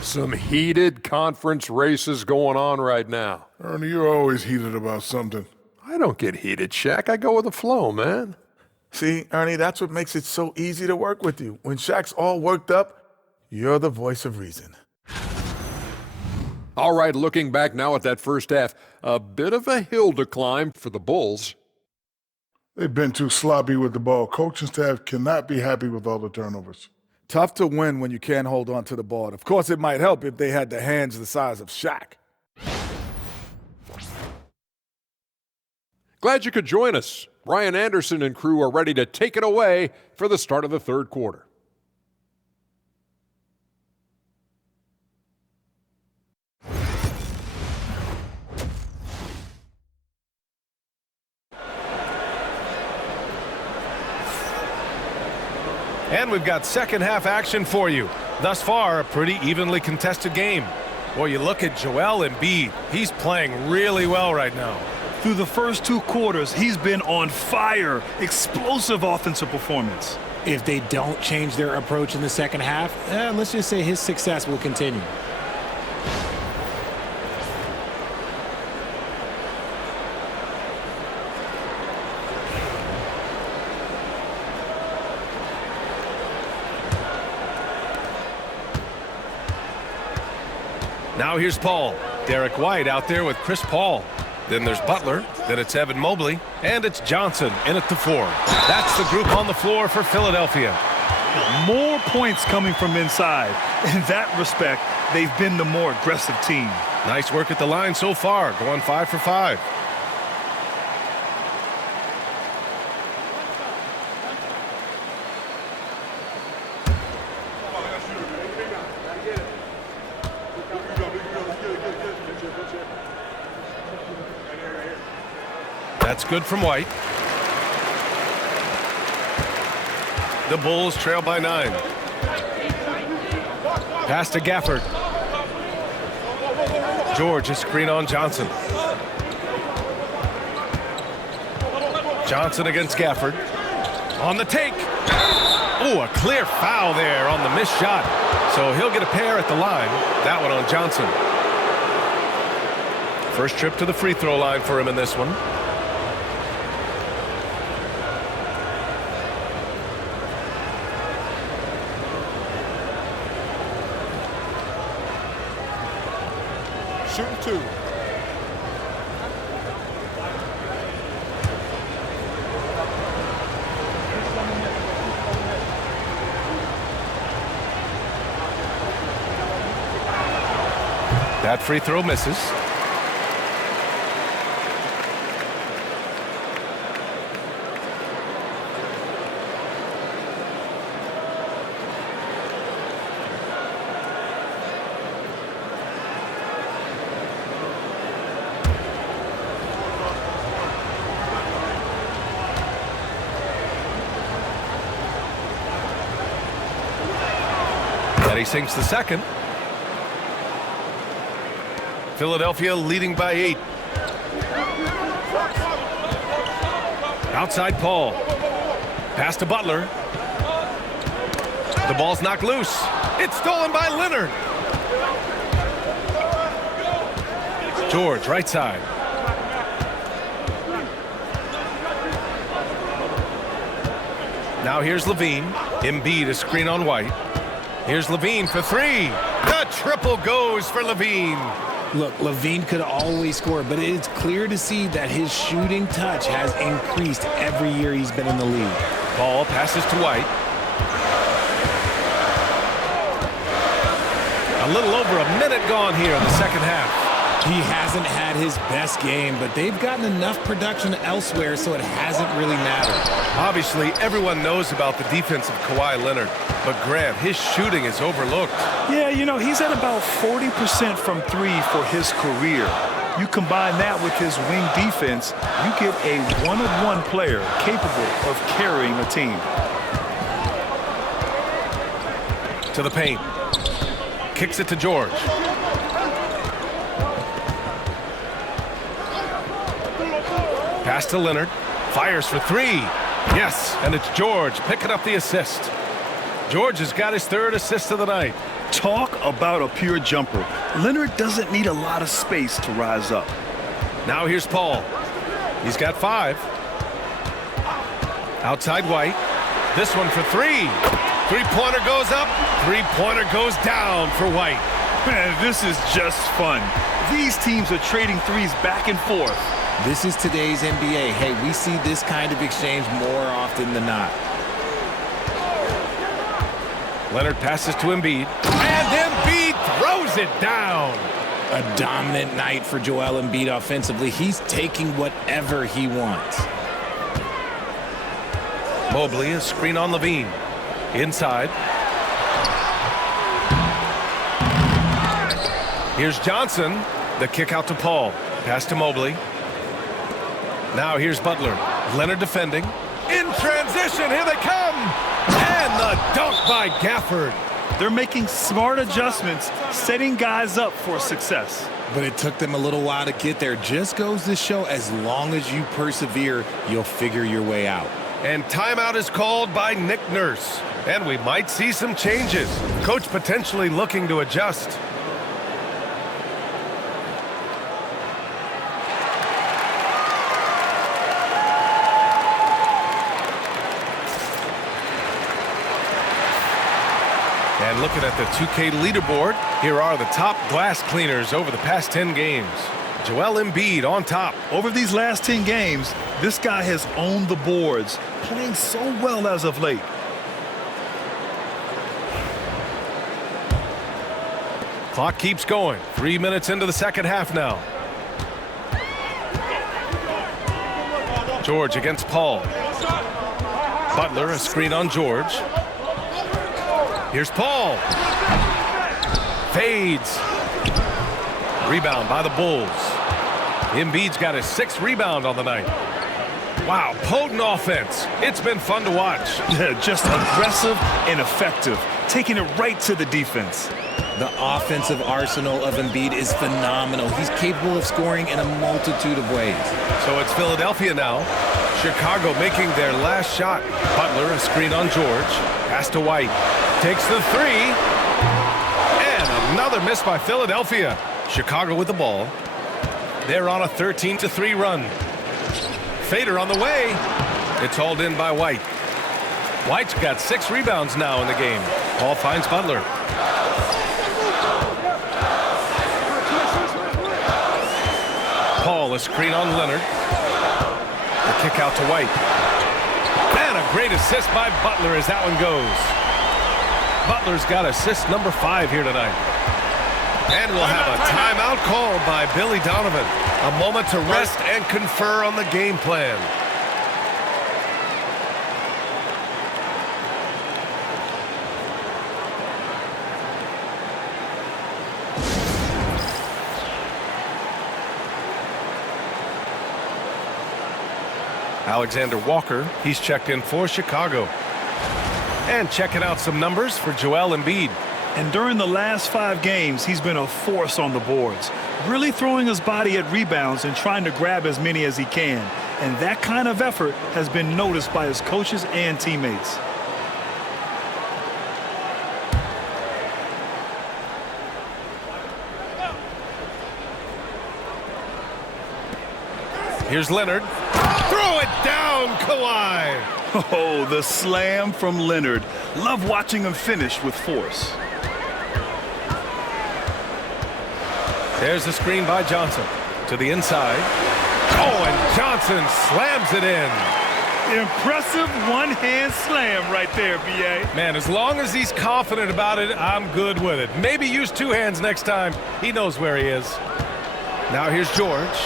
Some heated conference races going on right now. Ernie, you're always heated about something. I don't get heated, Shaq. I go with the flow, man. See, Ernie, that's what makes it so easy to work with you. When Shaq's all worked up, you're the voice of reason. All right, looking back now at that first half, a bit of a hill to climb for the Bulls. They've been too sloppy with the ball. Coaching staff cannot be happy with all the turnovers. Tough to win when you can't hold on to the ball. Of course, it might help if they had the hands the size of Shaq. Glad you could join us. Brian Anderson and crew are ready to take it away for the start of the third quarter. And we've got second half action for you. Thus far, a pretty evenly contested game. Boy, you look at Joel Embiid. He's playing really well right now. Through the first 2 quarters, he's been on fire. Explosive offensive performance. If they don't change their approach in the second half, let's just say his success will continue. Now here's Paul. Derek White out there with Chris Paul. Then there's Butler. Then it's Evan Mobley. And it's Johnson in at the 4. That's the group on the floor for Philadelphia. More points coming from inside. In that respect, they've been the more aggressive team. Nice work at the line so far, going 5 for 5. That's good from White. The Bulls trail by 9. Pass to Gafford. George, a screen on Johnson. Johnson against Gafford. On the take. Oh, a clear foul there on the missed shot. So he'll get a pair at the line. That one on Johnson. First trip to the free throw line for him in this one. Shooting 2. That free throw misses. And he sinks the second. Philadelphia leading by 8. Outside Paul. Pass to Butler. The ball's knocked loose. It's stolen by Leonard. George, right side. Now here's Levine. Embiid, a screen on White. Here's Levine for 3. The triple goes for Levine. Look, Levine could always score, but it's clear to see that his shooting touch has increased every year he's been in the league. Ball passes to White. A little over a minute gone here in the second half. He hasn't had his best game, but they've gotten enough production elsewhere, so it hasn't really mattered. Obviously, everyone knows about the defense of Kawhi Leonard, but Grant, his shooting is overlooked. Yeah, you know, he's at about 40% from 3 for his career. You combine that with his wing defense, you get a one-of-one player capable of carrying a team. To the paint. Kicks it to George. Pass to Leonard. Fires for 3. Yes, and it's George picking up the assist. George has got his 3rd assist of the night. Talk about a pure jumper. Leonard doesn't need a lot of space to rise up. Now here's Paul. He's got 5. Outside White. This one for 3. Three-pointer goes up. Three-pointer goes down for White. Man, this is just fun. These teams are trading threes back and forth. This is today's NBA. Hey, we see this kind of exchange more often than not. Leonard passes to Embiid. And Embiid throws it down. A dominant night for Joel Embiid offensively. He's taking whatever he wants. Mobley, a screen on Levine. Inside. Here's Johnson. The kick out to Paul. Pass to Mobley. Now here's Butler. Leonard defending. In transition, here they come. And the dunk by Gafford. They're making smart adjustments, setting guys up for success. But it took them a little while to get there. Just goes to show, as long as you persevere, you'll figure your way out. And timeout is called by Nick Nurse. And we might see some changes. Coach potentially looking to adjust. And looking at the 2K leaderboard, here are the top glass cleaners over the past 10 games. Joel Embiid on top. Over these last 10 games, this guy has owned the boards, playing so well as of late. Clock keeps going. 3 minutes into the second half now. George against Paul. Butler, a screen on George. Here's Paul. Fades. Rebound by the Bulls. Embiid's got his 6th rebound on the night. Wow, potent offense. It's been fun to watch. Yeah, just aggressive and effective, taking it right to the defense. The offensive arsenal of Embiid is phenomenal. He's capable of scoring in a multitude of ways. So it's Philadelphia now. Chicago making their last shot. Butler, a screen on George. Pass to White. Takes the 3. And another miss by Philadelphia. Chicago with the ball. They're on a 13-3 run. Fader on the way. It's hauled in by White. White's got 6 rebounds now in the game. Paul finds Butler. Paul, a screen on Leonard. The kick out to White. And a great assist by Butler as that one goes. Butler's got assist number 5 here tonight. And we'll have a timeout called by Billy Donovan. A moment to rest and confer on the game plan. Alexander Walker, he's checked in for Chicago. And checking out some numbers for Joel Embiid. And during the last 5 games, he's been a force on the boards, really throwing his body at rebounds and trying to grab as many as he can. And that kind of effort has been noticed by his coaches and teammates. Here's Leonard. Throw it down, Kawhi. Oh, the slam from Leonard. Love watching him finish with force. There's the screen by Johnson to the inside. Oh, and Johnson slams it in. Impressive one-hand slam right there, B.A. Man, as long as he's confident about it, I'm good with it. Maybe use 2 hands next time. He knows where he is. Now here's George.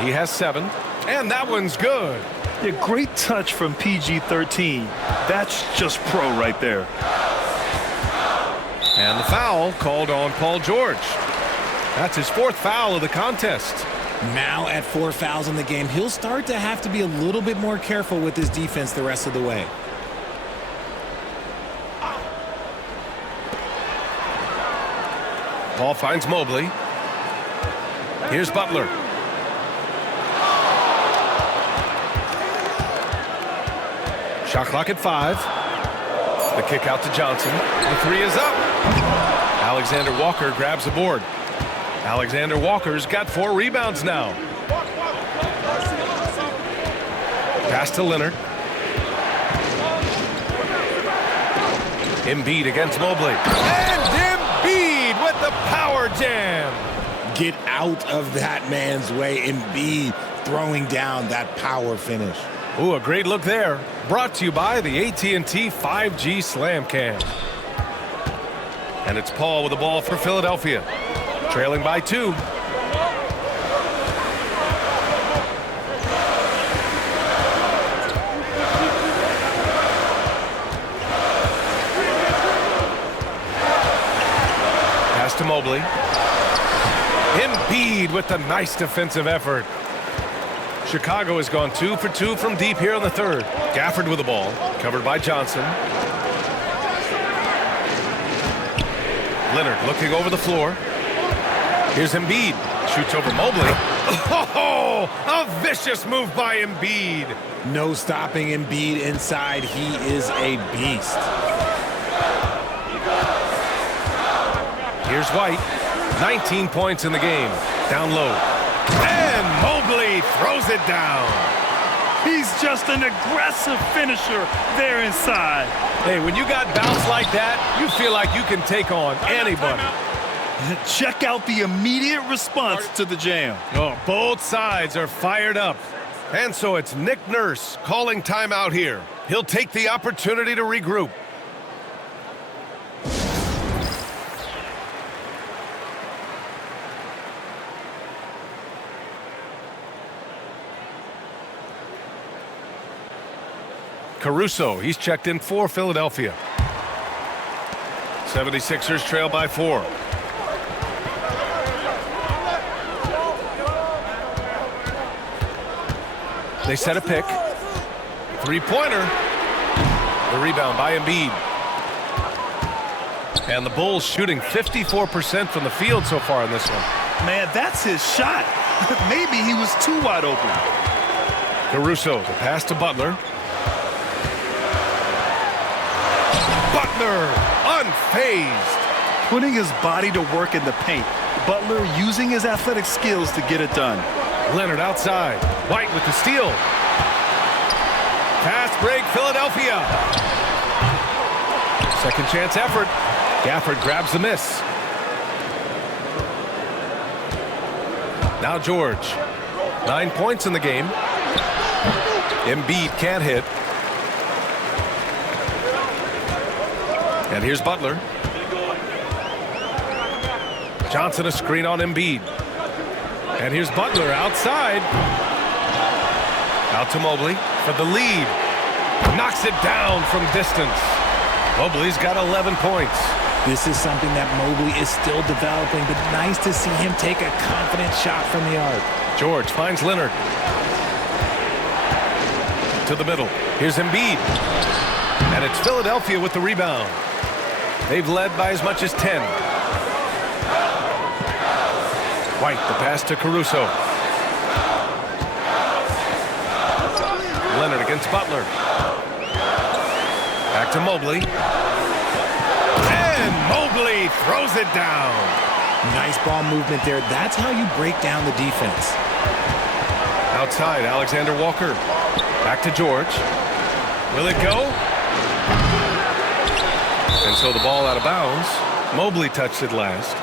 He has 7, and that one's good. A great touch from PG-13. That's just pro right there. And the foul called on Paul George. That's his 4th foul of the contest. Now at 4 fouls in the game, he'll start to have to be a little bit more careful with his defense the rest of the way. Paul finds Mobley. Here's Butler. Shot clock at 5. The kick out to Johnson. The 3 is up. Alexander Walker grabs the board. Alexander Walker's got 4 rebounds now. Pass to Leonard. Embiid against Mobley. And Embiid with the power jam. Get out of that man's way. Embiid throwing down that power finish. Ooh, a great look there. Brought to you by the AT&T 5G Slam Cam. And it's Paul with the ball for Philadelphia. Trailing by 2. Pass to Mobley. Embiid with the nice defensive effort. Chicago has gone 2 for 2 from deep here in the third. Gafford with the ball, covered by Johnson. Leonard looking over the floor. Here's Embiid. Shoots over Mobley. Oh, a vicious move by Embiid. No stopping Embiid inside. He is a beast. Here's White. 19 points in the game. Down low. And Mobley throws it down. He's just an aggressive finisher there inside. Hey, when you got bounce like that, you feel like you can take on anybody. Check out the immediate response to the jam. Oh, both sides are fired up. And so it's Nick Nurse calling timeout here. He'll take the opportunity to regroup. Caruso, he's checked in for Philadelphia. 76ers trail by 4. They set a pick. 3-pointer. The rebound by Embiid. And the Bulls shooting 54% from the field so far in this one. Man, that's his shot. Maybe he was too wide open. Caruso, the pass to Butler. Butler, unfazed. Putting his body to work in the paint. Butler using his athletic skills to get it done. Leonard outside. White with the steal. Fast break, Philadelphia. Second chance effort. Gafford grabs the miss. Now George. 9 points in the game. Embiid can't hit. And here's Butler. Johnson a screen on Embiid. And here's Butler outside. Out to Mobley for the lead. Knocks it down from distance. Mobley's got 11 points. This is something that Mobley is still developing, but nice to see him take a confident shot from the arc. George finds Leonard. To the middle. Here's Embiid. And it's Philadelphia with the rebound. They've led by as much as 10. White, the pass to Caruso. Leonard against Butler. Back to Mobley. And Mobley throws it down. Nice ball movement there. That's how you break down the defense. Outside, Alexander Walker. Back to George. Will it go? And so the ball out of bounds. Mobley touched it last.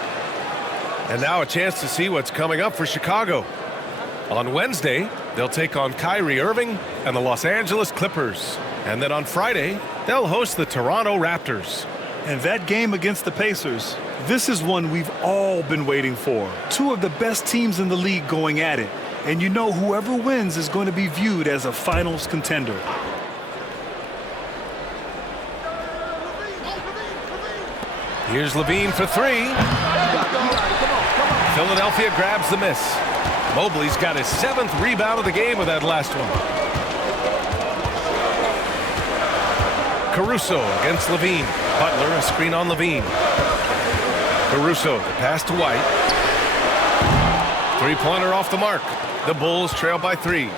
And now a chance to see what's coming up for Chicago. On Wednesday, they'll take on Kyrie Irving and the Los Angeles Clippers. And then on Friday, they'll host the Toronto Raptors. And that game against the Pacers, this is one we've all been waiting for. Two of the best teams in the league going at it. And you know whoever wins is going to be viewed as a finals contender. Here's Levine for 3. Philadelphia grabs the miss. Mobley's got his 7th rebound of the game with that last one. Caruso against Levine. Butler a screen on Levine. Caruso, the pass to White. 3-pointer off the mark. The Bulls trail by 3.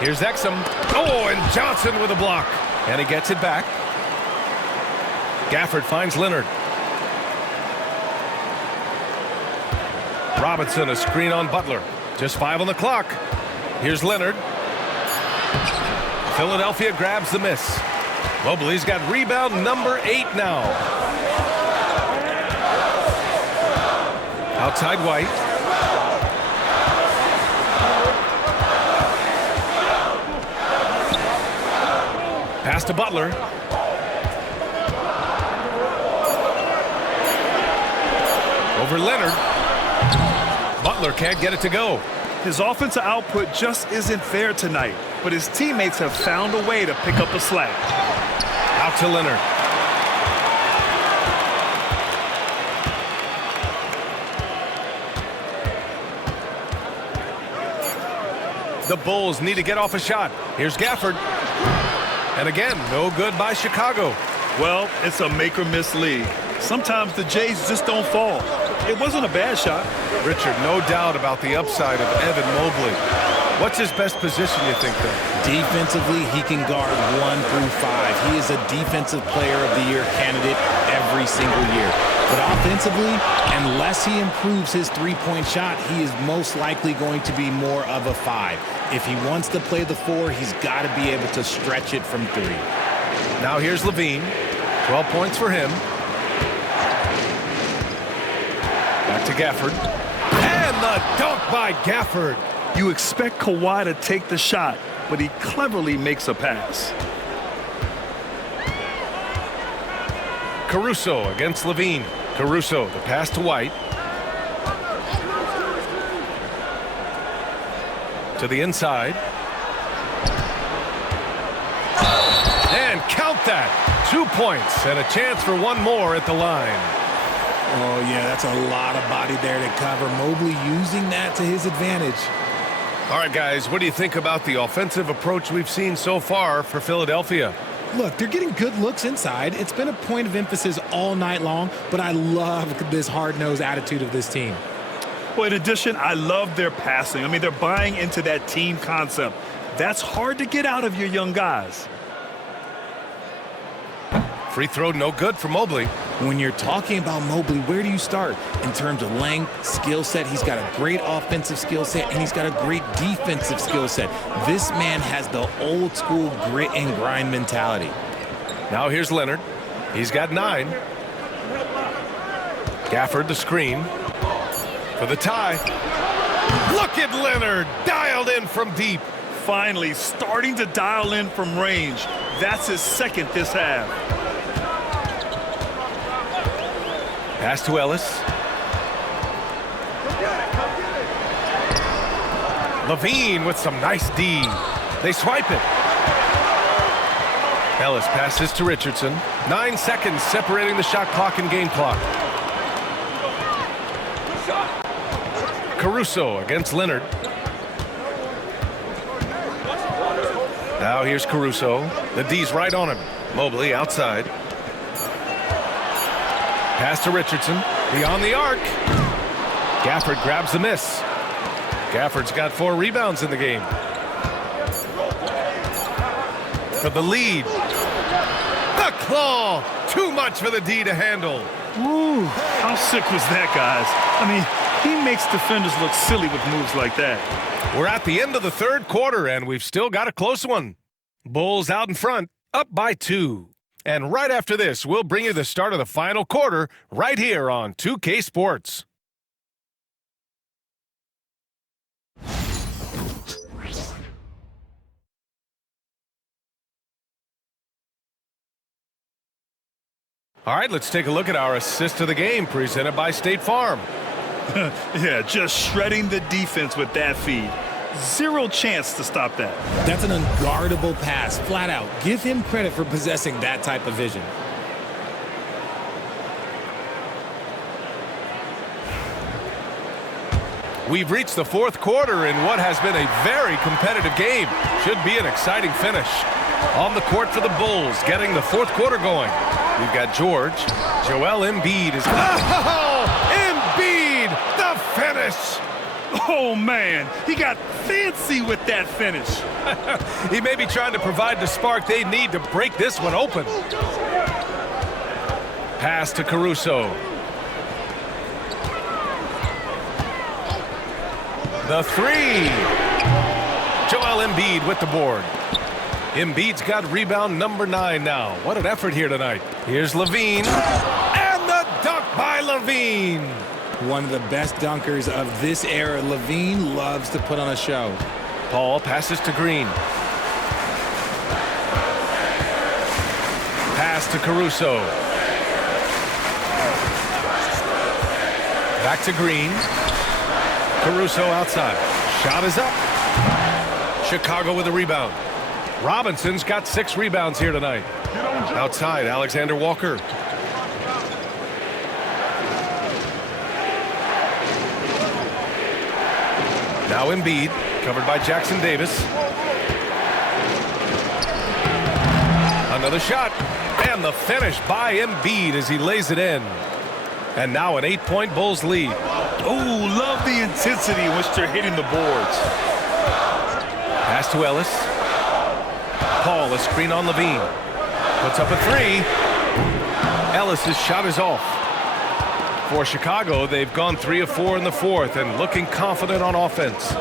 Here's Exum. Oh, and Johnson with a block. And he gets it back. Gafford finds Leonard. Robinson, a screen on Butler. Just 5 on the clock. Here's Leonard. Philadelphia grabs the miss. Mobley's got rebound number 8 now. Outside White. Pass to Butler. Over Leonard. Butler can't get it to go. His offensive output just isn't there tonight, but his teammates have found a way to pick up the slack. Out to Leonard. The Bulls need to get off a shot. Here's Gafford. And again, no good by Chicago. Well, it's a make-or-miss league. Sometimes the Jays just don't fall. It wasn't a bad shot. Richard, no doubt about the upside of Evan Mobley. What's his best position, you think, though? Defensively, he can guard 1 through 5. He is a Defensive Player of the Year candidate every single year. But offensively, unless he improves his three-point shot, he is most likely going to be more of a 5. If he wants to play the 4, he's got to be able to stretch it from 3. Now here's Levine. 12 points for him. Back to Gafford. And the dunk by Gafford. You expect Kawhi to take the shot, but he cleverly makes a pass. Caruso against Levine. Caruso, the pass to White. To the inside. And count that. 2 points and a chance for one more at the line. Oh, yeah, that's a lot of body there to cover. Mobley using that to his advantage. All right, guys, what do you think about the offensive approach we've seen so far for Philadelphia? Look, they're getting good looks inside. It's been a point of emphasis all night long, but I love this hard-nosed attitude of this team. Well, in addition, I love their passing. I mean, they're buying into that team concept. That's hard to get out of your young guys. Free throw no good for Mobley. When you're talking about Mobley, where do you start? In terms of length, skill set, he's got a great offensive skill set, and he's got a great defensive skill set. This man has the old school grit and grind mentality. Now here's Leonard. He's got 9. Gafford the screen for the tie. Look at Leonard, dialed in from deep. Finally starting to dial in from range. That's his second this half. Pass to Ellis. Levine with some nice D. They swipe it. Ellis passes to Richardson. 9 seconds separating the shot clock and game clock. Caruso against Leonard. Now here's Caruso. The D's right on him. Mobley outside. Pass to Richardson. Beyond the arc. Gafford grabs the miss. Gafford's got 4 rebounds in the game. For the lead. The claw. Too much for the D to handle. Ooh, how sick was that, guys? I mean, he makes defenders look silly with moves like that. We're at the end of the third quarter, and we've still got a close one. Bulls out in front, up by 2. And right after this, we'll bring you the start of the final quarter right here on 2K Sports. All right, let's take a look at our assist of the game presented by State Farm. Yeah, just shredding the defense with that feed. Zero chance to stop that. That's an unguardable pass, flat out. Give him credit for possessing that type of vision. We've reached the fourth quarter in what has been a very competitive game. Should be an exciting finish. On the court for the Bulls, getting the fourth quarter going. We've got George. Joel Embiid is... Oh! Embiid! The finish! Oh, man, he got fancy with that finish. He may be trying to provide the spark they need to break this one open. Pass to Caruso. The three. Joel Embiid with the board. Embiid's got rebound number 9 now. What an effort here tonight. Here's Levine. And the dunk by Levine. One of the best dunkers of this era. Levine loves to put on a show. Paul passes to Green. Pass to Caruso. Back to Green. Caruso outside. Shot is up. Chicago with a rebound. Robinson's got 6 rebounds here tonight. Outside, Alexander Walker. Now Embiid, covered by Jackson Davis. Another shot. And the finish by Embiid as he lays it in. And now an 8-point Bulls lead. Oh, love the intensity in which they're hitting the boards. Pass to Ellis. Paul, a screen on Levine. Puts up a 3. Ellis's shot is off. For Chicago, they've gone 3 of 4 in the 4th and looking confident on offense.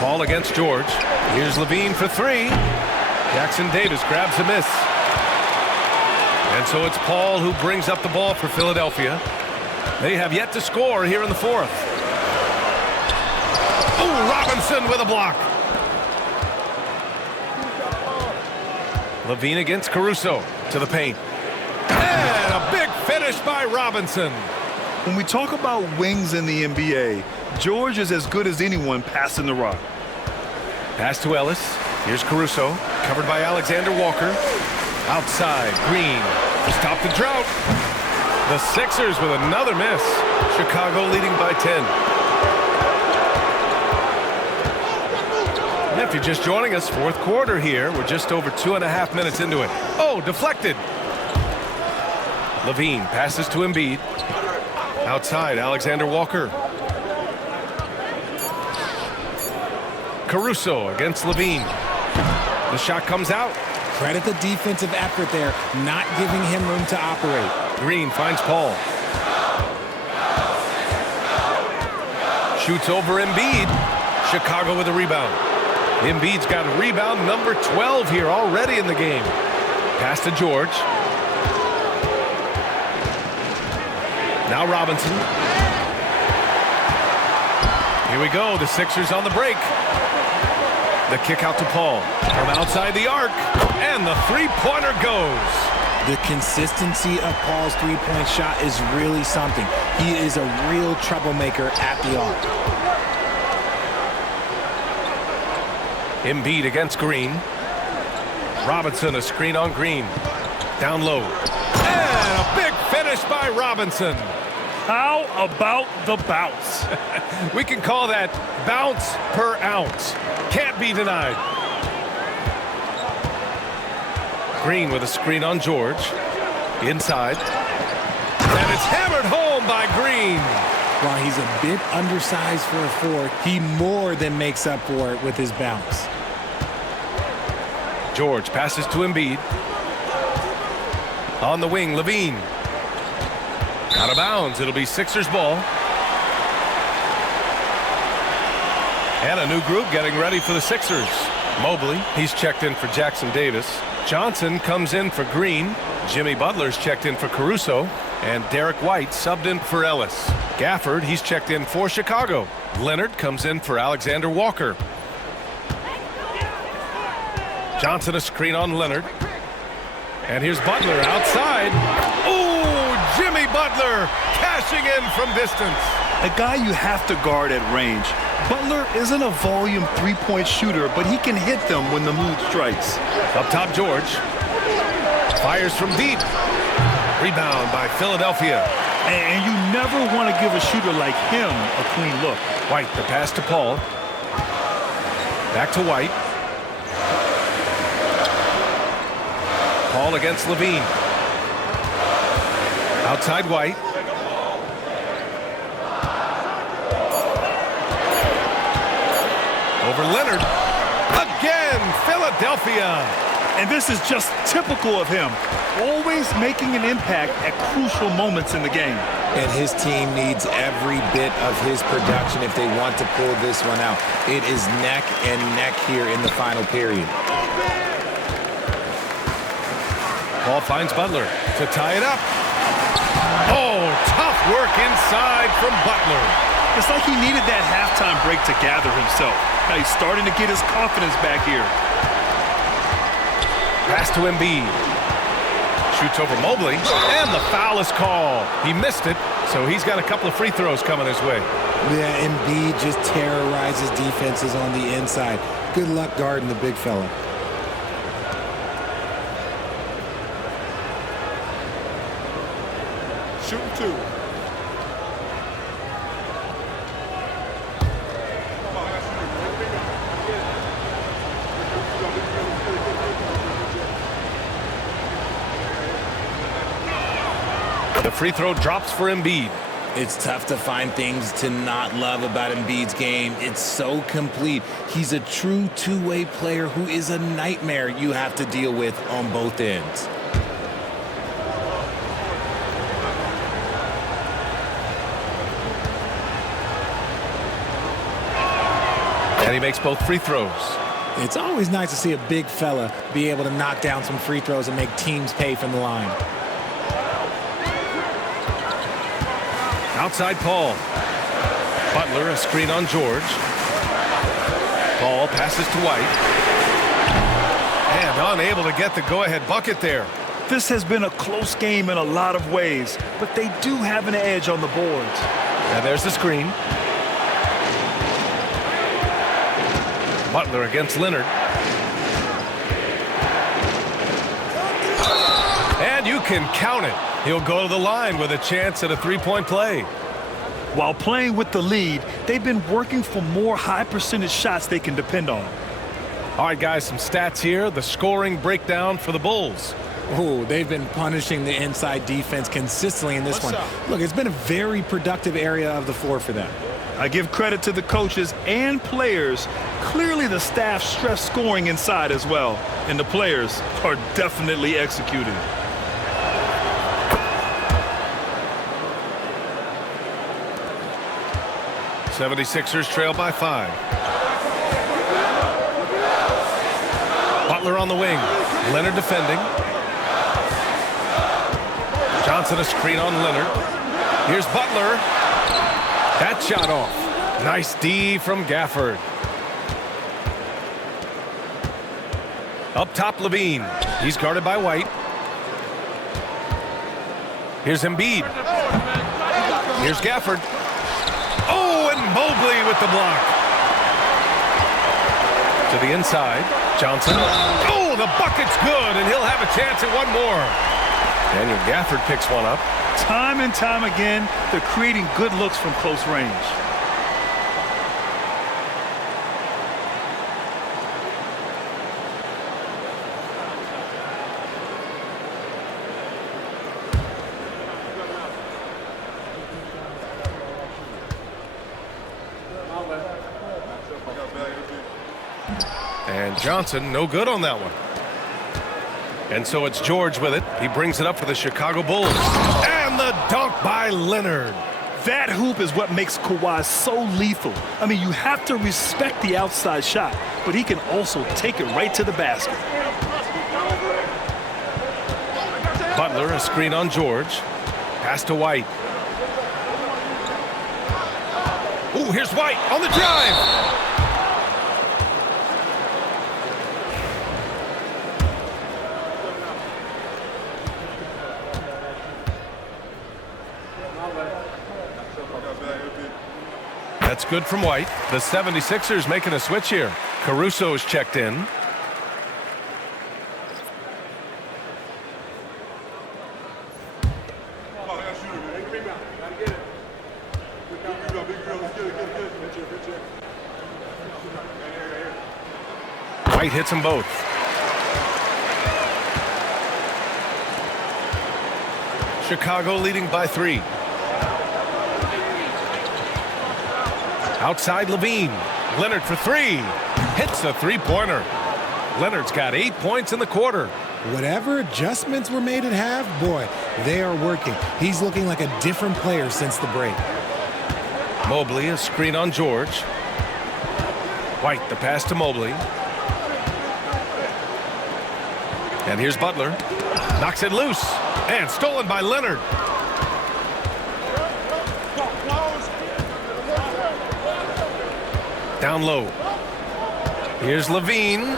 Paul against George. Here's Levine for 3. Jackson Davis grabs a miss. And so it's Paul who brings up the ball for Philadelphia. They have yet to score here in the 4th. Oh, Robinson with a block. Levine against Caruso to the paint. And a big finish by Robinson. When we talk about wings in the NBA, George is as good as anyone passing the rock. Pass to Ellis. Here's Caruso, covered by Alexander Walker. Outside, Green to stop the drought. The Sixers with another miss. Chicago leading by 10. And if you're just joining us, 4th quarter here. We're just over 2.5 minutes into it. Oh, deflected. Levine passes to Embiid. Outside, Alexander Walker. Caruso against Levine. The shot comes out. Credit the defensive effort there, not giving him room to operate. Green finds Paul. Shoots over Embiid. Chicago with a rebound. Embiid's got rebound number 12 here already in the game. Pass to George. Now Robinson. Here we go. The Sixers on the break. The kick out to Paul from outside the arc, and the three-pointer goes. The consistency of Paul's three-point shot is really something. He is a real troublemaker at the arc. Embiid against Green. Robinson, a screen on Green. Down low. And a big finish by Robinson. How about the bounce? We can call that bounce per ounce. Can't be denied. Green with a screen on George. Inside. And it's hammered home by Green. While he's a bit undersized for a 4, he more than makes up for it with his bounce. George passes to Embiid. On the wing, Levine. Out of bounds. It'll be Sixers ball. And a new group getting ready for the Sixers. Mobley, he's checked in for Jackson Davis. Johnson comes in for Green. Jimmy Butler's checked in for Caruso. And Derek White subbed in for Ellis. Gafford, he's checked in for Chicago. Leonard comes in for Alexander Walker. Johnson a screen on Leonard. And here's Butler outside. Ooh, Jimmy Butler cashing in from distance. A guy you have to guard at range. Butler isn't a volume three-point shooter, but he can hit them when the mood strikes. Up top, George. Fires from deep. Rebound by Philadelphia. And you never want to give a shooter like him a clean look. White, the pass to Paul. Back to White. Paul against Levine. Outside White. Over Leonard. Again, Philadelphia. And this is just typical of him, always making an impact at crucial moments in the game. And his team needs every bit of his production if they want to pull this one out. It is neck and neck here in the final period. Ball finds Butler to tie it up. Oh, tough work inside from Butler. It's like he needed that halftime break to gather himself. Now he's starting to get his confidence back here. Pass to Embiid. Shoots over Mobley, and the foul is called. He missed it, so he's got a couple of free throws coming his way. Yeah, Embiid just terrorizes defenses on the inside. Good luck guarding the big fella. Shooting 2. The free throw drops for Embiid. It's tough to find things to not love about Embiid's game. It's so complete. He's a true two-way player who is a nightmare you have to deal with on both ends. And he makes both free throws. It's always nice to see a big fella be able to knock down some free throws and make teams pay from the line. Outside Paul. Butler, a screen on George. Paul passes to White. And unable to get the go-ahead bucket there. This has been a close game in a lot of ways, but they do have an edge on the boards. And there's the screen. Butler against Leonard. And you can count it. He'll go to the line with a chance at a three-point play. While playing with the lead, they've been working for more high-percentage shots they can depend on. All right, guys, some stats here. The scoring breakdown for the Bulls. Oh, they've been punishing the inside defense consistently in this one. Look, it's been a very productive area of the floor for them. I give credit to the coaches and players. Clearly the staff stressed scoring inside as well, and the players are definitely executing. '76ers trail by 5. Butler on the wing. Leonard defending. Johnson a screen on Leonard. Here's Butler. That shot off. Nice D from Gafford. Up top, Levine. He's guarded by White. Here's Embiid. Here's Gafford. Oh, and Mobley with the block. To the inside. Johnson. Oh, the bucket's good, and he'll have a chance at one more. Daniel Gafford picks one up. Time and time again, they're creating good looks from close range. And Johnson, no good on that one. And so it's George with it. He brings it up for the Chicago Bulls. And the dunk by Leonard. That hoop is what makes Kawhi so lethal. I mean, you have to respect the outside shot, but he can also take it right to the basket. Butler, a screen on George. Pass to White. Ooh, here's White on the drive. That's good from White. The 76ers making a switch here. Caruso's checked in. White hits them both. Chicago leading by 3. Outside Levine. Leonard for 3. Hits a three-pointer. Leonard's got 8 points in the quarter. Whatever adjustments were made at half, boy, they are working. He's looking like a different player since the break. Mobley, a screen on George. White, the pass to Mobley. And here's Butler. Knocks it loose. And stolen by Leonard. Down low. Here's Levine.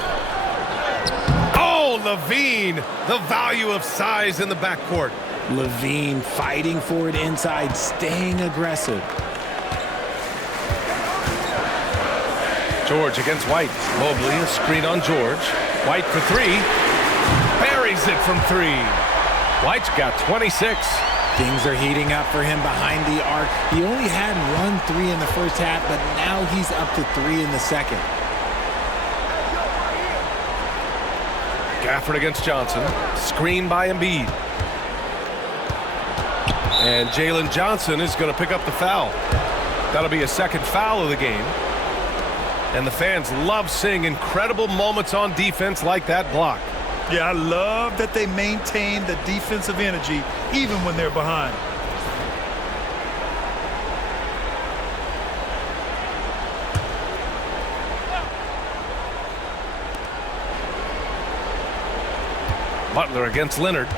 Oh, Levine! The value of size in the backcourt. Levine fighting for it inside, staying aggressive. George against White. Mobley, a screen on George. White for three. Buries it from three. White's got 26. Things are heating up for him behind the arc. He only had 1 3 in the first half, but now he's up to 3 in the second. Gafford against Johnson. Screen by Embiid. And Jalen Johnson is going to pick up the foul. That'll be a second foul of the game. And the fans love seeing incredible moments on defense like that block. Yeah, I love that they maintain the defensive energy even when they're behind. Butler against Leonard.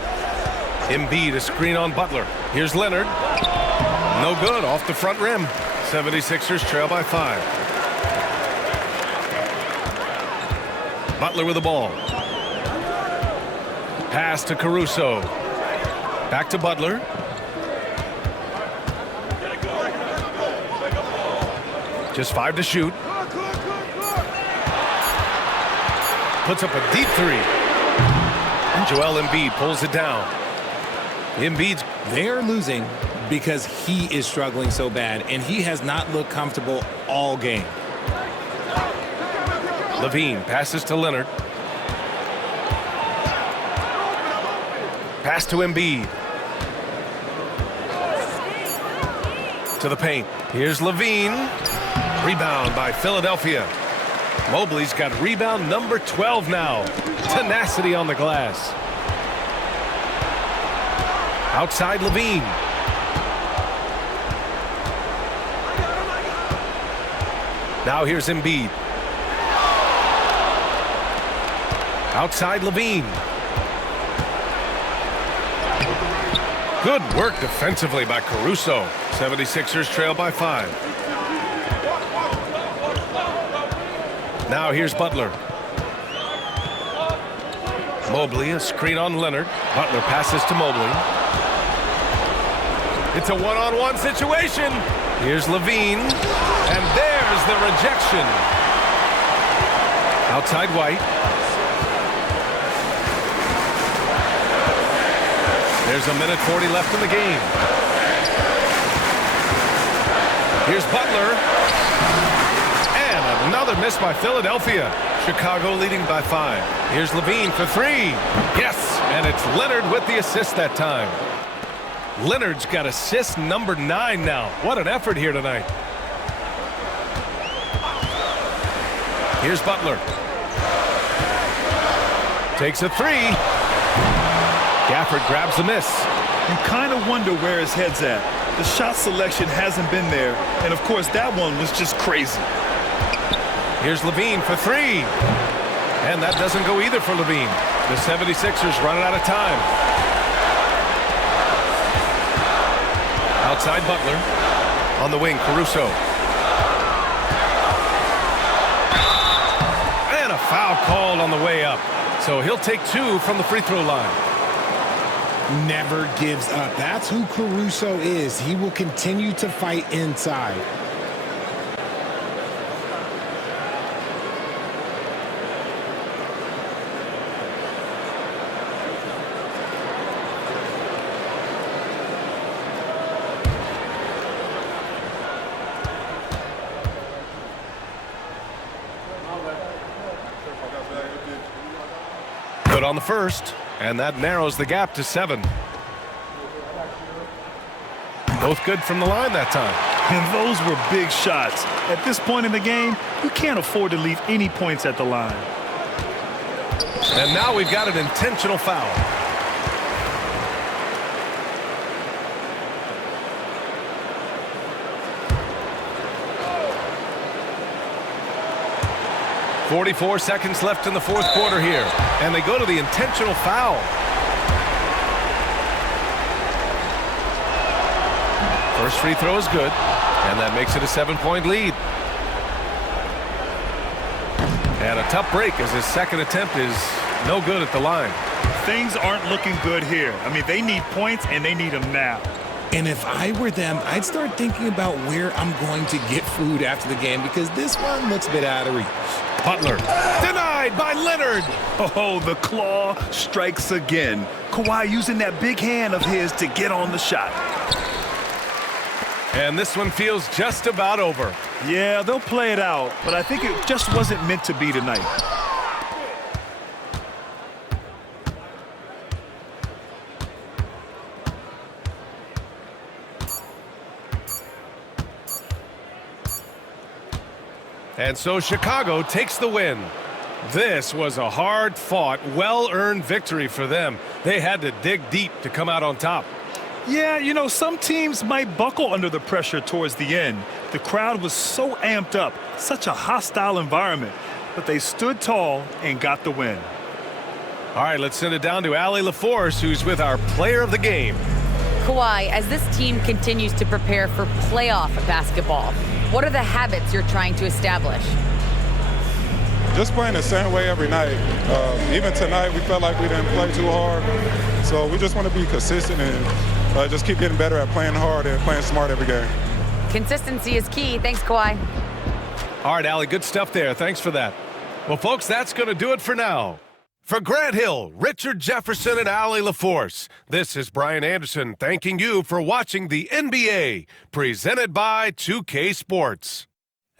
Embiid, a screen on Butler. Here's Leonard. No good, off the front rim. 76ers trail by 5. Butler with the ball. Pass to Caruso. Back to Butler. Just 5 to shoot. Puts up a deep three. And Joel Embiid pulls it down. Embiid's... They're losing because he is struggling so bad, and he has not looked comfortable all game. Levine passes to Leonard. Pass to Embiid. To the paint. Here's Levine. Rebound by Philadelphia. Mobley's got rebound number 12 now. Tenacity on the glass. Outside Levine. Now here's Embiid. Outside Levine. Good work defensively by Caruso. 76ers trail by 5. Now here's Butler. Mobley, a screen on Leonard. Butler passes to Mobley. It's a one-on-one situation. Here's Levine. And there's the rejection. Outside White. There's a minute 40 left in the game. Here's Butler. And another miss by Philadelphia. Chicago leading by 5. Here's Levine for 3. Yes, and it's Leonard with the assist that time. Leonard's got assist number 9 now. What an effort here tonight. Here's Butler. Takes a 3. Gafford grabs the miss. You kind of wonder where his head's at. The shot selection hasn't been there, and of course that one was just crazy. Here's Levine for 3. And that doesn't go either for Levine. The 76ers running out of time. Outside Butler. On the wing, Caruso. And a foul called on the way up. So he'll take 2 from the free throw line. Never gives up. That's who Caruso is. He will continue to fight inside. Good on the first. And that narrows the gap to 7. Both good from the line that time. And those were big shots. At this point in the game, you can't afford to leave any points at the line. And now we've got an intentional foul. .44 seconds left in the fourth quarter here. And they go to the intentional foul. First free throw is good. And that makes it a 7-point lead. And a tough break as his second attempt is no good at the line. Things aren't looking good here. I mean, they need points, and they need them now. And if I were them, I'd start thinking about where I'm going to get food after the game because this one looks a bit out of reach. Butler denied by Leonard. Oh, the claw strikes again. Kawhi using that big hand of his to get on the shot. And this one feels just about over. Yeah, they'll play it out, but I think it just wasn't meant to be tonight. And so Chicago takes the win. This was a hard-fought, well-earned victory for them. They had to dig deep to come out on top. Yeah, you know, some teams might buckle under the pressure towards the end. The crowd was so amped up, such a hostile environment, but they stood tall and got the win. All right, let's send it down to Allie LaForce, who's with our player of the game. Kawhi, as this team continues to prepare for playoff basketball, what are the habits you're trying to establish? Just playing the same way every night. Even tonight, we felt like we didn't play too hard. So we just want to be consistent and just keep getting better at playing hard and playing smart every game. Consistency is key. Thanks, Kawhi. All right, Allie, good stuff there. Thanks for that. Well, folks, that's going to do it for now. For Grant Hill, Richard Jefferson, and Allie LaForce, this is Brian Anderson thanking you for watching the NBA, presented by 2K Sports.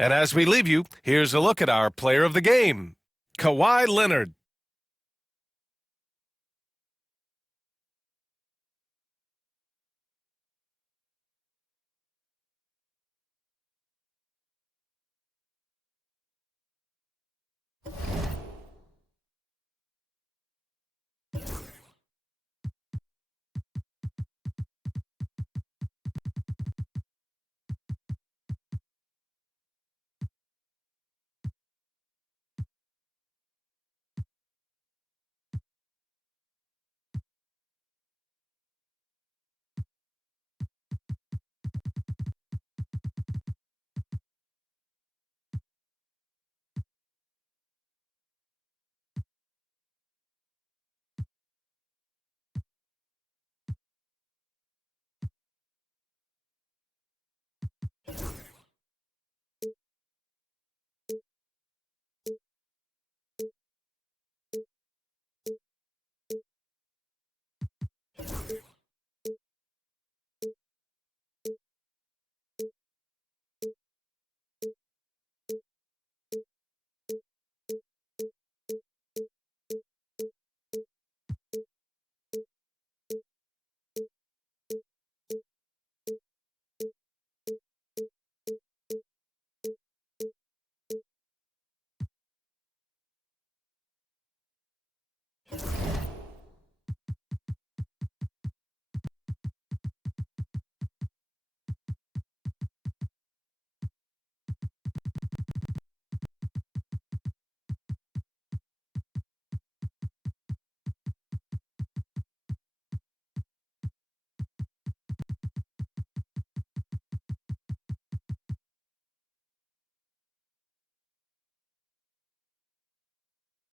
And as we leave you, here's a look at our player of the game, Kawhi Leonard.